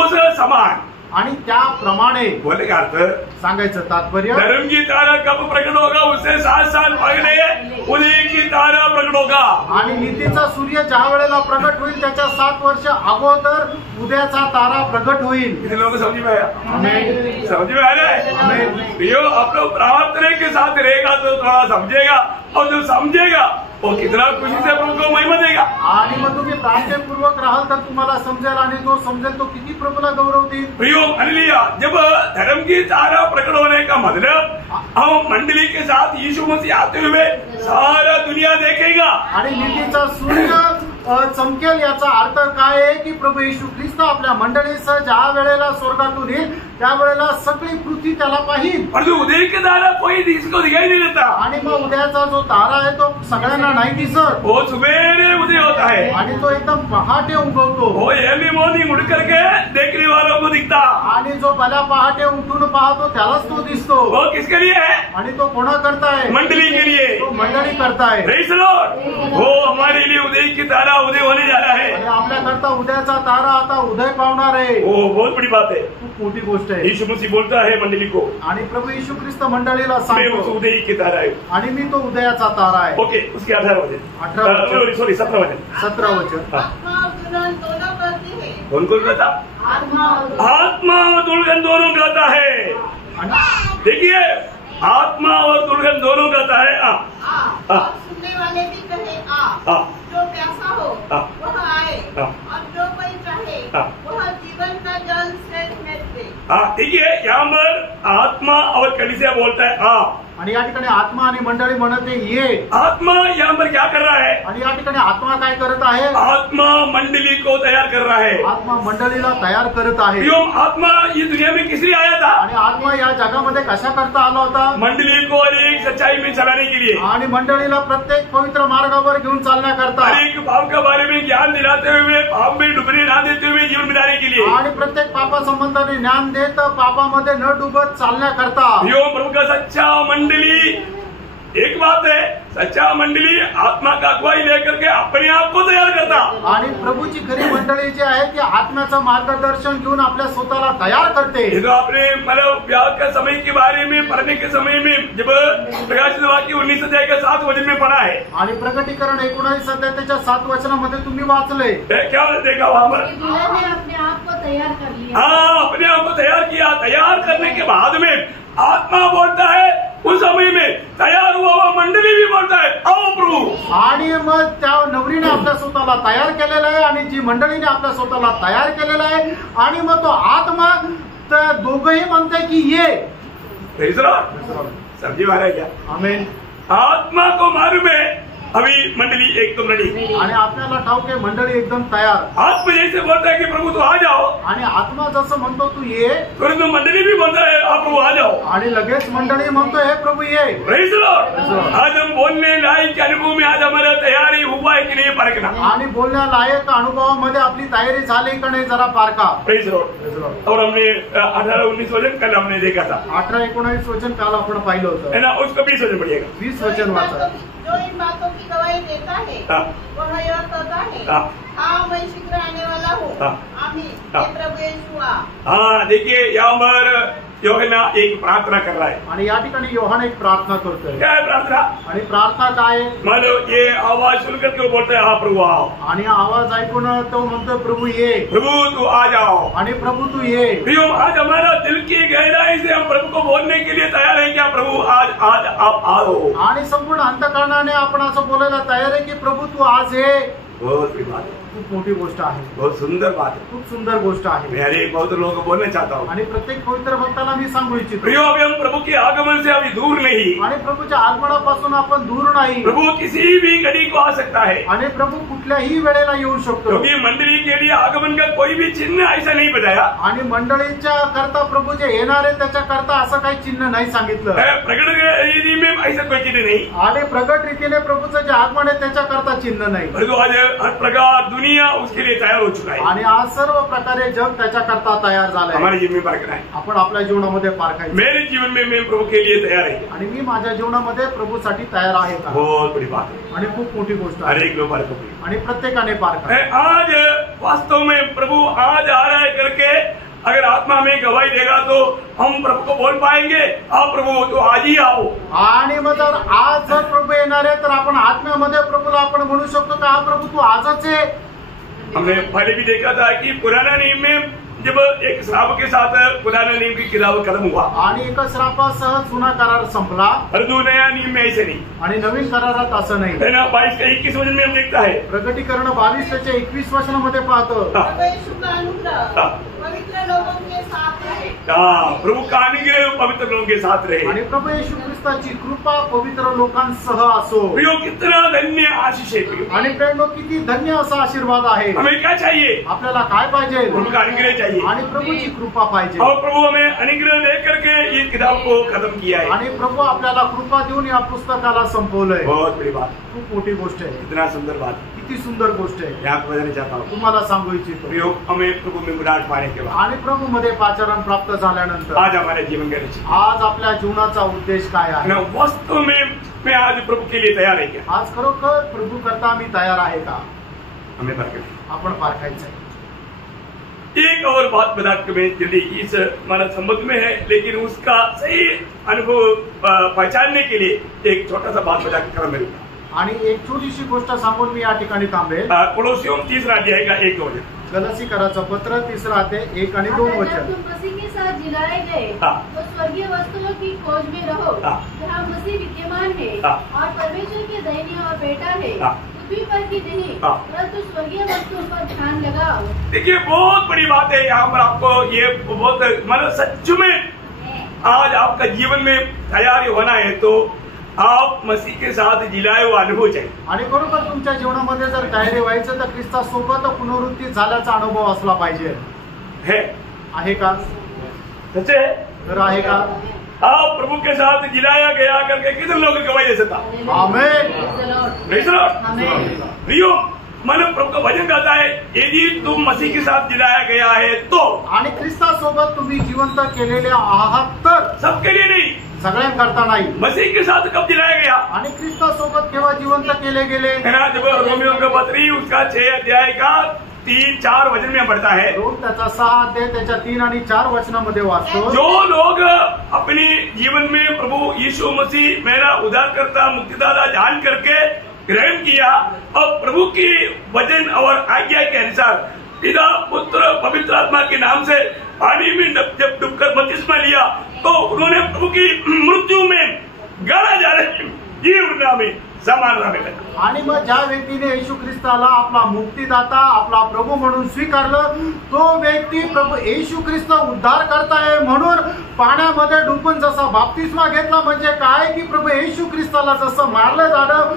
उस समान. आणि त्याप्रमाणे बोले का अर्थ? सांगायचं तात्पर्य, धर्म की तारा कब प्रकट होगा? उससे 7 साल पहले उदय की तारा प्रकट होगा. आणि नीतीचा सूर्य ज्या वेळेला प्रकट होईल त्याच्या 7 वर्ष अगोदर उदयाचा तारा प्रकट होईल. कितने लोगों को समझ में आया? आमेन. समझ में आ रहा है? आमेन. प्रियो, आप लोग प्रार्थना के साथ रहेगा तो थोड़ा समझेगा, और जो समझेगा वो कितना खुशी से प्रभु को महिमा देगा. आणि मग तुम्ही प्रार्थनापूर्वक राहाल तर तुम्हाला समजेल, आणि जो समजेल तो किती प्रभूला गौरव देईल. प्रियो, हालेलुया. जब धर्म की तारा प्रकट होने का मतलब हम मंडली के साथ यीशु मसीह आते हुए सारा दुनिया देखेगा. आणि नीतीचा सूर्य चमकेल याचा अर्थ काय आहे की प्रभू येशू ख्रिस्त आपल्या मंडळीसह ज्या वेळेला स्वर्गातून येईल त्यावेळेला सगळी पृथ्वी त्याला पाहिल. और जो उदय के तारा कोई इसको दिखाई नहीं देता. आणि मग उदयाचा जो तारा आहे तो सगळ्यांना नाही दिसत. वो सुबेरे उदय होता है. आणि तो एकदम पहाटे उगवतो. वो अर्ली मॉर्निंग उठ करके देखने वालों को दिखता. आणि जो भल्या पहाटे उठून पाहतो त्यालाच तो दिसतो. वो किसके लिए है? आणि तो कोणा करताय? मंडली के लिए. तो मंडळी करताय. Praise the Lord. वो हमारे लिए उदय की तारा उदय होने जा रहा है. आणि आपल्याकरता उदयाचा तारा आता उदय पावणार आहे. वो बहुत बड़ी बात है. खूप मोठी गोष्ट आहे. यीशु मसीह बोलता है मंडली को, आणि प्रभू येशू ख्रिस्त मंडळीला मैं उस सांगतो उदय की तारा है. आणि मी तो उदयाचा तारा आहे. ओके, उसके 18 वचन. 17 वचन. 17 वचन. आत्मा और दुल्हन दोनों करती है. कौन कौन कहता? आत्मा और दुल्हन दोनों कहता है. देखिए, आत्मा और दुल्हन दोनों कहता है. और सुनने वाले भी कहे आ. जो प्यासा हो वह आए, और जो कोई चाहे वह जीवन का जल से दे. देखिए, यहाँ पर आत्मा और कलीसिया बोलता है आ. आणि या ठिकाणी आत्मा आणि मंडळी म्हणते ये. आत्मा यहाँ पर क्या कर रहा है? आणि या ठिकाणी आत्मा काय करत आहे? आत्मा मंडली को तैयार कर रहा है. आत्मा मंडळीला तयार करत आहे. आत्मा ये दुनिया में किस लिए आया था? आणि आत्मा या जगामध्ये कशा करता आला होता? मंडली को एक सच्चाई में चलाने के लिए. आणि मंडळीला प्रत्येक पवित्र मार्गावर घेऊन चालण्याकरता. एक पाप के बारे में ज्ञान दिलाते हुए, पाप में डुबने ना देते हुए जीवन बिताने के लिए. आणि प्रत्येक पापा संबंधाने ज्ञान देत पापामध्ये न डुबत चालण्याकरता. प्रभु का सच्चा मंडली, एक बात है, सच्चा मंडली आत्मा का अगुवाई लेकर के अपने आप को तैयार करता. आणि प्रभूची खरी मंडळी जी आहे ती आत्म्याचं मार्गदर्शन घेऊन आपल्या स्वतःला तयार करते. तो आपने मतलब ब्याह के समय के बारे में पढ़ने के समय में जब प्रकाशित वाक्य 19 अध्याय के 7 वचन में पढ़ा है. आणि प्रकटीकरण 19 अध्यायाच्या 7 वचनामध्ये तुम्ही वाचले. क्या देखा वहाँ पर? दुल्हन ने अपने आप को तैयार कर लिया. हाँ, अपने आप को तैयार किया. तैयार करने के बाद में आत्मा बोलता है, उस समय में तैयार हुआ मंडली भी बोलता है आओ प्रभू. आणि मग त्या नवरीने आपल्या स्वतःला तयार केलेला आहे आणि जी मंडळीने आपल्या स्वतःला तयार केलेला आहे. आणि मग तो आत्मा त्या दोघंही म्हणते की ये. समझी मारा क्या? आमेन. आत्मा को मालूम है अभी मंडली एकदम रेडी, आणि आपल्याला ठाऊक आहे मंडळी एकदम तयार. आत्मा जैसे बोलता है कि प्रभु तू आ जाओ, आणि आत्मा जसं म्हणतो तू ये, परंतु मंडली भी बोलता है आप प्रभु आ जाओ. आणि लगेच मंडळी म्हणतो हे प्रभु ये. Praise the Lord. आज हम बोलने लायक अनुभव में आज हमारा तैयारी हुआ है कि नहीं परखना. आणि बोलण्या लायक अनुभवामध्ये आपली तयारी झाली का नाही जरा पारखा. Praise the Lord. और हमने 18-19 वचन कल हमने देखा था, 18-19 वचन काल आपण पाहिलं होतं. है ना, उसको 20 वचन पढ़िएगा. 20 वचन वाचा. जो इन बातों की गवाही देता है वह यह कहता है, हाँ मैं शीघ्र आने वाला हूँ. आमीन. हे प्रभु यीशु आ. हाँ देखिए यहाँ पर यूहन्ना एक प्रार्थना कर रहा है. आणि या ठिकाणी योहान एक प्रार्थना करतोय. क्या है प्रार्थना? आणि प्रार्थना काय आहे? मानो ये आवाज सुनकर के वो बोलता है हाँ प्रभु आओ. आणि आवाज ऐकून तो म्हणतोय प्रभु ये. प्रभु तू आ जाओ. आणि प्रभु तू ये. प्रियो आज हमारा दिल की गहराई से हम प्रभु को बोलने के लिए तैयार है क्या प्रभु आज आज आप आओ. आणि संपूर्ण अंतःकरणाने आपण असं बोलायला तयार आहे की प्रभु तू आज ये. बहुत बड़ी बात है, खूप मोठी गोष्ट आहे, बहुत सुंदर बात है. खूप सुंदर गोष्ट आहे. मैं हर एक बहुत लोगों को बोलना चाहता हूँ. आणि प्रत्येक पवित्र भक्ताला मी सांगू इच्छितो, प्रियो अभी हम प्रभु के आगमन से अभी दूर नहीं. आणि प्रभूच्या आगमनापासून आपण दूर नाही. प्रभु किसी भी घड़ी को आ सकता है, आणि प्रभू कुठल्याही वेळेला येऊ शकतो. क्योंकि मंडली के लिए आगमन का कोई भी चिन्ह ऐसा नहीं बताया. आणि मंडळीच्या करता प्रभू जे येणार आहे त्याच्या करता असं काही चिन्ह नाही सांगितलं. प्रकट रीति में ऐसा कोई चिन्ह नहीं. आणि प्रगट रीतीने प्रभूचं जे आगमन आहे त्याच्या करता चिन्ह नाही. परंतु आज हर प्रकार दुनिया उसके लिए तैयार हो चुका है. आणि आज सर्व प्रकारे जग त्याच्या करता तयार झालंय. हमारे जीवन में परखना है. आपण आपल्या जीवनामध्ये पारखायचं. मेरे जीवन में मैं प्रभु के लिए तैयार है. आणि मी माझ्या जीवनामध्ये प्रभूसाठी तयार आहे का. बहुत बड़ी बात है. आणि खूप मोठी गोष्ट हर आहे. एक लोग परखो. आणि प्रत्येकाने पारखा. आज वास्तव में प्रभु आज आ रहा है करके अगर आत्मा हमें गवाही देगा तो हम प्रभु को बोल पाएंगे आप प्रभु तो आज ही आओ. आणि मग जर आज जर प्रभू येणार आहे तर आपण आत्म्यामध्ये प्रभूला आपण म्हणू शकतो का हा प्रभू तू आजच आहे. हमने पहले भी देखा था कि पुराना नियम में जब एक श्राप के साथ पुराना नियम की किताब खत्म हुआ आणि एका श्रापासह जुना करार संपला. परंतु नया नियम में ऐसे नहीं आणि नवीन करारात असं नाही. है ना. 22-21 वचन में हम देखता है. प्रकटीकरण 22:21 वचनामध्ये पाहतो. प्रभु यीशु का अनुग्रह पवित्र लोगों के साथ रहे. प्रभु का अनुग्रह पवित्र लोगों के साथ रहे. आणि प्रभू येशू ख्रिस्ताची कृपा पवित्र लोकांसह असो. प्रियो कितना धन्य आशीष है प्रियो. आणि प्रेमो किती धन्य असा आशीर्वाद आहे. हमें क्या चाहिए? आपल्याला काय पाहिजे? प्रभु का अनुग्रह चाहिए. आणि प्रभूची कृपा पाहिजे. और प्रभु हमें अनुग्रह देकर के इस किताब को खत्म किया है. आणि प्रभू आपल्याला कृपा देऊन या पुस्तकाला संपवलंय. बहुत बड़ी बात. खूप मोठी गोष्ट आहे. इतना सुंदर बात. किती सुंदर गोष्ट आहे. मैं आपको बताना चाहता हूँ. तुम्हाला सांगू इच्छितो. प्रियो हमें प्रभु में मुराद पाने के बाद आणि प्रभू मध्ये पाचारण प्राप्त झाल्यानंतर आज हमारे जीवन का लक्ष्य आज आपल्या जीवनाचा उद्देश काय आहे. वास्तव में मैं आज प्रभु के लिए तैयार है क्या? आज खरोखर प्रभू करता आम्ही तयार आहे का. हमें परखना. आपण पारखायचंय. एक और बात बता के मैं जल्दी इस हमारा संबंध में है लेकिन उसका सही अनुभव पहचानने के लिए एक छोटा सा बात बता के खत्म करूंगा. आणि एक छोटीशी गोष्ट सांगून मी या ठिकाणी थांबेल. कोलोसियों 3 अध्याय का 1-2 वचन. गलसीकराचं पत्र 3 अध्याय 1 आणि 2 जब वचन. तुम मसीह के साथ जिलाए गए तो स्वर्गीय वस्तुओं की खोज में रहो जहाँ मसीह विद्यमान है और परमेश्वर के दाहिने और बेटा है. पृथ्वी पर की नहीं परंतु स्वर्गीय वस्तुओं पर ध्यान लगाओ. देखिए बहुत बड़ी बात है यहाँ पर आपको ये बहुत मतलब सच में आज आपका जीवन में तैयारी होना है तो आप मसीह के साथ जिलाए हुआ अनुभव चाहिए. आणि बरोबर तुमच्या जीवनामध्ये जर तयारी व्हायचं तर ख्रिस्तासोबत पुनरुत्थान झाल्याचा अनुभव असला पाहिजे. है आहे का. सच है. तर आहे का. आप प्रभु के साथ जिलाया गया करके कितने लोग गवाही दे सकता. आमेन. प्रियो मन प्रभु का वचन कहता है यदि तुम मसीह के साथ जिलाया गया है तो. आणि ख्रिस्तासोबत तुम्ही जिवंत केलेले आहात तर. सबके लिए नहीं. सगळ्यांकरता नाही. मसीह के साथ कब जिलाया गया. आणि ख्रिस्तासोबत केव्हा जिवंत केले गेले. जब रोमियों का पत्री उसका 6 अध्याय का 3-4 वचन में पढ़ता है. रोम त्याचा 6 अध्याय त्याच्या 3 आणि 4 वचनामध्ये वाचतो. जो लोग अपने जीवन में प्रभु यीशु मसीह मेरा उद्धारकर्ता मुक्तिदाता जान करके ग्रहण किया और प्रभु की वचन और आज्ञा के अनुसार पिता पुत्र पवित्र आत्मा के नाम से पानी में जब डूबकर बपतिस्मा लिया तो उन्होंने प्रभु की मृत्यू में गळा जा रहे जीवना में समान राहणे. आणि मग ज्या व्यक्तीने येशू ख्रिस्ताला आपला मुक्तिदाता आपला प्रभू म्हणून स्वीकारलं तो व्यक्ती प्रभू येशू ख्रिस्त उद्धार करताय म्हणून पाण्यामध्ये डुबून जसा बाप्तिस्मा घेतला. म्हणजे काय की प्रभू येशू ख्रिस्ताला जसं मारलं जाणं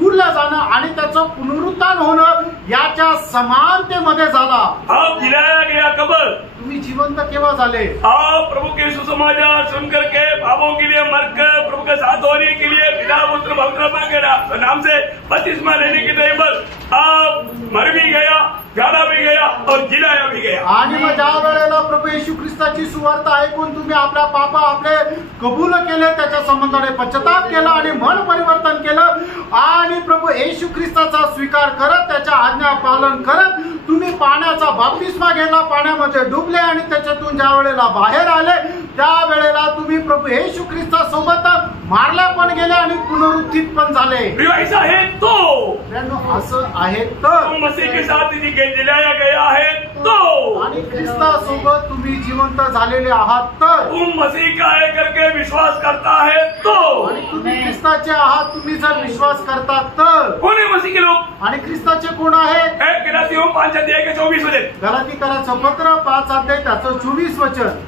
पुरलं जाणं आणि त्याचं पुनरुत्थान होणं याच्या समानतेमध्ये झाला। आप जिलाया गया कब? तुम्ही जिवंत केव्हा झाले? आप प्रभु के सुसमाचार सुनकर के पापों के लिए मरकर प्रभु के साथ होने के लिए पिता पुत्र पवित्र के नाम से बपतिस्मा लेने के टाइम पर आप मर भी गया, गाड़ा भी गया और जिलाया भी गया। आणि मग ज्या वेळेला प्रभू येशू ख्रिस्ताची सुवार्ता ऐकून तुम्ही आपल्या पाप आपले कबूल केले, त्याच्या संबंधाने पश्चाताप केला आणि मन परिवर्तन केलं आणि प्रभू येशू ख्रिस्ताचा स्वीकार करत त्याच्या आज्ञा पालन करत तुम्ही पाण्याचा बाप्तिस्मा घेतला, पाण्यामध्ये डुबले आणि त्याच्यातून ज्या वेळेला बाहेर आले त्यावेळेला तुम्ही प्रभू येशू ख्रिस्ता सोबत मारल्या पण गेले आणि पुनरुत्थित पण झाले। ऐसा है तो असं आहे तर मसीह के साथ जिलाया गया है तो आणि ख्रिस्ता सोबत तुम्ही जिवंत झालेले आहात तर तुम मसीह का है करके विश्वास करता है तो आणि तुम्ही ख्रिस्ताचे आहात तुम्ही जर विश्वास करता तर कौन है मसीह के लोग? आणि ख्रिस्ताचे कोण आहे? गलातियों 5 अध्याय के 24 वचन। गलातीकराचं पत्र 5 अध्याय त्याचं 24 वचन।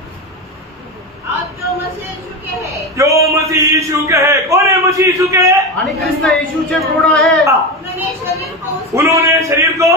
आप जो मसीह यीशु के हैं, जो मसीह यीशु के है। कौन है मसीह यीशु के? आणि ख्रिस्त येशूचे कोण आहे? उन्होंने शरीर को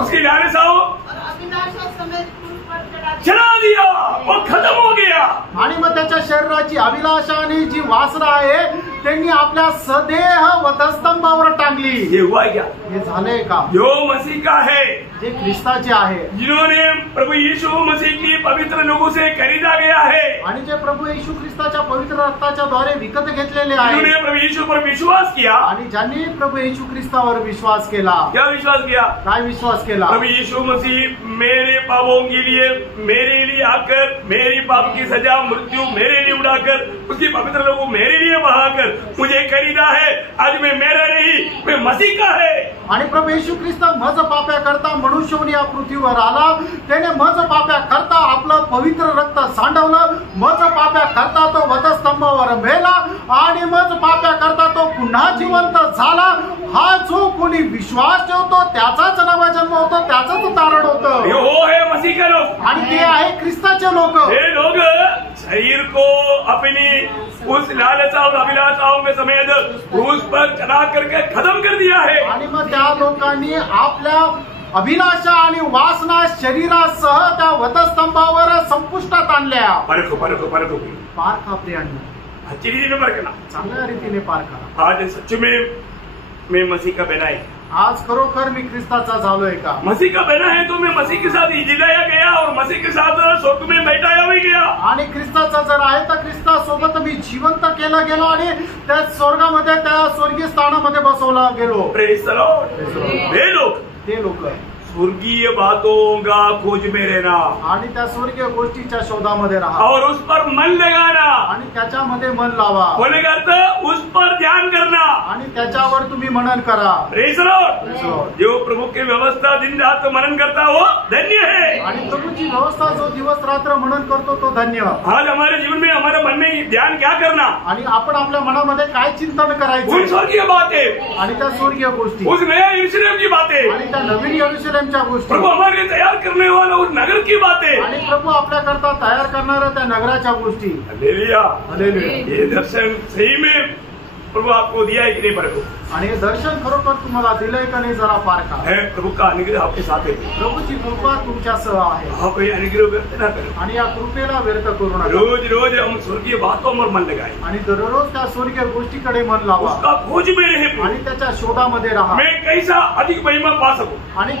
उसकी लालसाओं और अभिलाषा समेत क्रूस पर चढ़ा दिया, वो खत्म हो गया। आणि मग त्याच्या शरीराची अभिलाषा आणि जी वासना आहे त्यांनी आपल्या सदेह वधस्तंभावर टांगली। ये हुआ क्या? हे झालंय का? जो मसीह का है, जे ख्रिस्ताचे आहे, जिन्होंने प्रभु यीशु मसीह की पवित्र लोगों से खरीदा गया है आणि जे प्रभु येशू ख्रिस्ताच्या पवित्र रक्ताच्या द्वारे विकत घेतलेले आहे, जिन्होंने प्रभु यीशु पर विश्वास किया। आणि ज्यांनी प्रभु येशू ख्रिस्तावर विश्वास केला। क्या विश्वास किया? काय विश्वास केला? प्रभु यीशु मसीह मेरे पापों के लिए मेरे लिए आकर मेरी पाप की सजा मृत्यु मेरे लिए उड़ाकर उसकी पवित्र लोगों मेरे लिए बहाकर मुझे खरीदा है। आज मैं मेरा नहीं, मैं मसीह का है। आणि प्रभू येशू ख्रिस्त मज पाप्या करता मनुष्य म्हणून या पृथ्वीवर आला, त्याने मज पाप्या करता आपलं पवित्र रक्त सांडवलं, मज पाप्या करता तो वधस्तंभावर मेला आणि मज पाप्या करता तो पुन्हा जिवंत झाला। हा जो कोणी विश्वास ठेवतो त्याचाच नवा जन्म होतो, त्याचाच तारण होतं। ये वो है मसीह का लोग, आणि ते आहे ख्रिस्ताचे लोक। ये लोग शरीर को अपनी उस लालसा और अभिलाषाओं में समेत क्रूस पर चढ़ा करके खत्म कर दिया है। आणि मग त्या लोकांनी आपल्या अभिलाषा आणि वासना शरीरासह त्या वधस्तंभावर संपुष्टात आणल्या। परखो परखो परखो पारखा प्रियांनो, अच्छी रीति में परखना। चांगल्या रीतीने पारखा। आज सच में मैं मसीह का बना है। आज खरोखर मी ख्रिस्ताचा झालोय का? मसीह का बना है तो मैं मसीह के साथ जिलाया गया और मसीह के साथ स्वर्ग में बैठाया भी गया। आणि ख्रिस्ताचा जर आहे तर ख्रिस्तासोबत मी जिवंत केला गेलो आणि त्या स्वर्गामध्ये त्या स्वर्गीय स्थानामध्ये बसवला गेलो। Praise the Lord. वे लोग, ते लोक स्वर्गीय बातों का खोज में रहना आणि त्या स्वर्गीय गोष्टीच्या शोधामध्ये राहा और उस पर मन लगाना आणि त्याच्यामध्ये मन लावा। बोले करते उस पर ध्यान करना आणि त्याच्यावर तुम्ही मनन करा। Praise the Lord. जो प्रभु की व्यवस्था दिन रात मनन करता हो धन्य है। आणि प्रभूची व्यवस्था जो दिवस रात्र मनन करतो तो धन्य। आज हमारे जीवन में हमारे मन में ध्यान क्या करना? आणि आपण आपल्या मनामध्ये काय चिंतन उन करायचं? स्वर्गीय बातें, आणि त्या स्वर्गीय गोष्टी, उस नया यरूशलेम की बातें, आणि त्या नवीन यरूशलेमच्या गोष्टी, प्रभु हमारे लिए तैयार करने वाला उस नगर की बातें, आणि प्रभू आपल्या करता तयार करणाऱ्या त्या नगराच्या गोष्टी। हालेलुया। हालेलुया। ये दर्शन सही में प्रभु आपको दिया है कि नहीं परखो? आणि हे दर्शन खरोखर तुम्हाला दिलंय का नाही जरा पारखा। है प्रभु का अनुग्रह आपके साथ है। प्रभूची कृपा तुमच्यासह आहे आप ये अनुग्रह व्यक्त न करें। आणि या कृपेला व्यर्थ करू नका। रोज रोज हम स्वर्गीय बातों पर मन लगाए, आणि दररोज त्या स्वर्गीय गोष्टीकडे मन लावा उसका खोज में रहे आणि त्याच्या शोधामध्ये राहा। मैं कैसा अधिक महिमा पा सकूं, आणि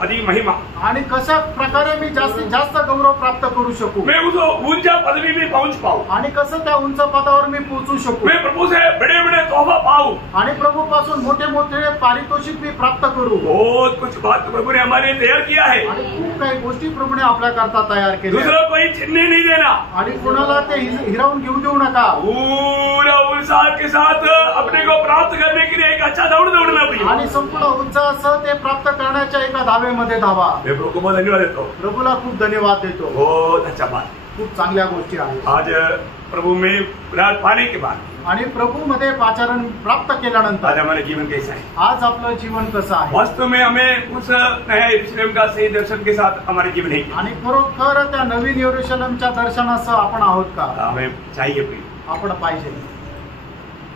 अधिक महिमा, आणि कशा प्रकारे मी जास्तीत जास्त गौरव प्राप्त करू शकू, मैं उस ऊंचा पदवी में पहुंच पाऊं, आणि कसं त्या उंच पदावर मी पोहोचू शकू, मैं प्रभु से बड़े बड़े तोहफा पाऊं, आणि प्रभू पासून मोठे मोठे पारितोषिक मी प्राप्त करू। बहुत कुछ बात प्रभु ने हमारे लिए तैयार किया है। आणि खूप काही गोष्टी प्रभूने आपल्या करता तयार केल्या। दूसरा कोई चिन्ह नहीं देना, आणि कोणाला ते हिरावून घेऊ देऊ नका। पूरा उत्साह के साथ अपने को प्राप्त करने के लिए एक अच्छा दौड़ दौड़ना पड़ेगा। आणि संपूर्ण उत्साहासह ते प्राप्त करण्याच्या एका धावेमध्ये धावा। मैं प्रभु को बहुत धन्यवाद देता हूँ। प्रभूला खूप धन्यवाद देतो। बहुत अच्छा बात। खूप चांगल्या गोष्टी आहेत। आज प्रभु में राज पाने के बाद आणि प्रभू मध्ये पाचारण प्राप्त आज केल्यानंतर हमारा जीवन कैसा है? आज आपलं जीवन कसं आहे? वास्तव में हमें उस नया यरूशलेम का सही दर्शन के साथ हमारे जीवन है। आणि खरोखर त्या नवीन यरूशलेमच्या दर्शनासह आपण आहोत का? हमें चाहिए प्रिय। आपण पाहिजे।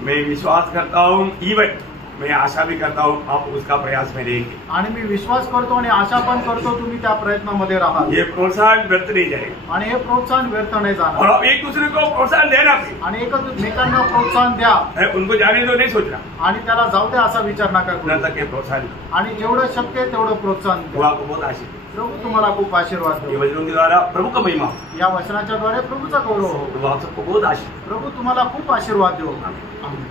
मैं विश्वास करता हूँ, इवन मैं आशा भी करता हूँ आप उसका प्रयास में रहेंगे। आणि मी विश्वास करतो आणि आशा पण करतो तुम्ही त्या प्रयत्नामध्ये राहाल ये प्रोत्साहन व्यर्थ नहीं जाएगा आणि हे प्रोत्साहन व्यर्थ नाही और जाणार आप एक दूसरे को प्रोत्साहन देना भी आणि एकमेकांना प्रोत्साहन द्या उनको जाने दो नहीं सोचना, आणि त्याला जाऊ द्या असा विचार नका न करू तक के प्रोत्साहन दो। आणि जेवढं शक्य आहे तेवढं प्रोत्साहन वो द्या। आपको बहुत आशीष दे। प्रभू तुम्हाला खूप आशीर्वाद ये देऊ। वचनों के द्वारा प्रभु का महिमा हो। या वचनाच्या द्वारे प्रभूचा गौरव हो। प्रभु आप सबको बहुत आशीष दे। प्रभू तुम्हाला खूप आशीर्वाद देऊ। आमीन। आमीन।